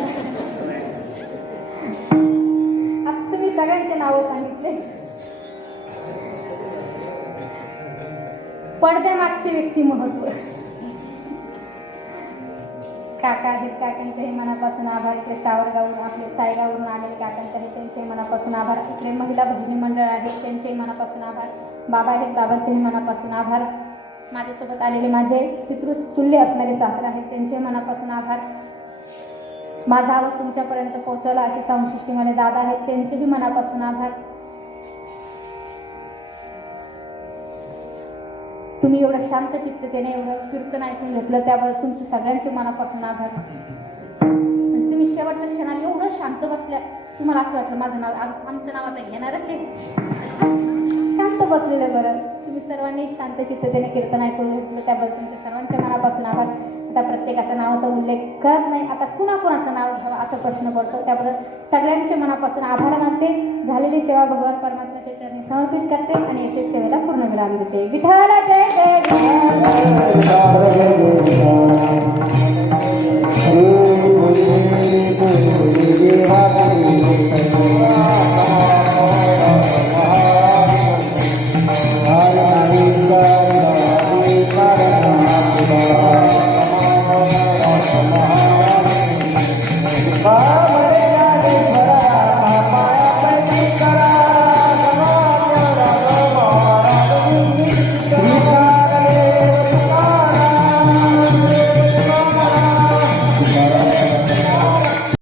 आता तुम्ही सगळ्यांचे नावं सांगितले. पडद्यामागचे व्यक्ती महत्व. काका आहेत, काकांचेही मनापासून आभार. इकडे सावरगावरून आपले सायगावरून आलेले काकांचे आहेत, त्यांचेही मनापासून आभार. इकडे महिला भगिनी मंडळ आहेत, त्यांचेही मनापासून आभार. बाबा आहेत, बाबांचेही मनापासून आभार. माझ्यासोबत आलेले माझे पितृतुल्य असणारे सासरे आहेत, त्यांचेही मनापासून आभार. माझा आवाज तुमच्यापर्यंत पोहोचवला असे संसृष्टीमध्ये दादा आहेत, त्यांचेही मनापासून आभार. तुम्ही एवढं शांत चित्ततेने एवढं कीर्तन ऐकून घेतलं, त्याबद्दल तुमचे सगळ्यांचे मनापासून आभार. तुम्ही शेवटच्या क्षणाला एवढं शांत बसल्या, तुम्हाला असं वाटलं माझं नाव, आमचं नाव आता घेणारच आहे. शांत बसलेलं बरं. तुम्ही सर्वांनी शांत चित्ततेने कीर्तन ऐकून घेतलं, त्याबद्दल तुमच्या सर्वांच्या मनापासून आभार. आता प्रत्येकाच्या नावाचा उल्लेख करत नाही, आता कुणाकुणाचं नाव घ्यावं असा प्रश्न पडतो, त्याबद्दल सगळ्यांचे मनापासून आभार मानते. झालेली सेवा भगवान परमात्म्याच्या चरणी समर्पित करते आणि येथे सेवेला पूर्ण विराम देते. विठ्ठल जय जय.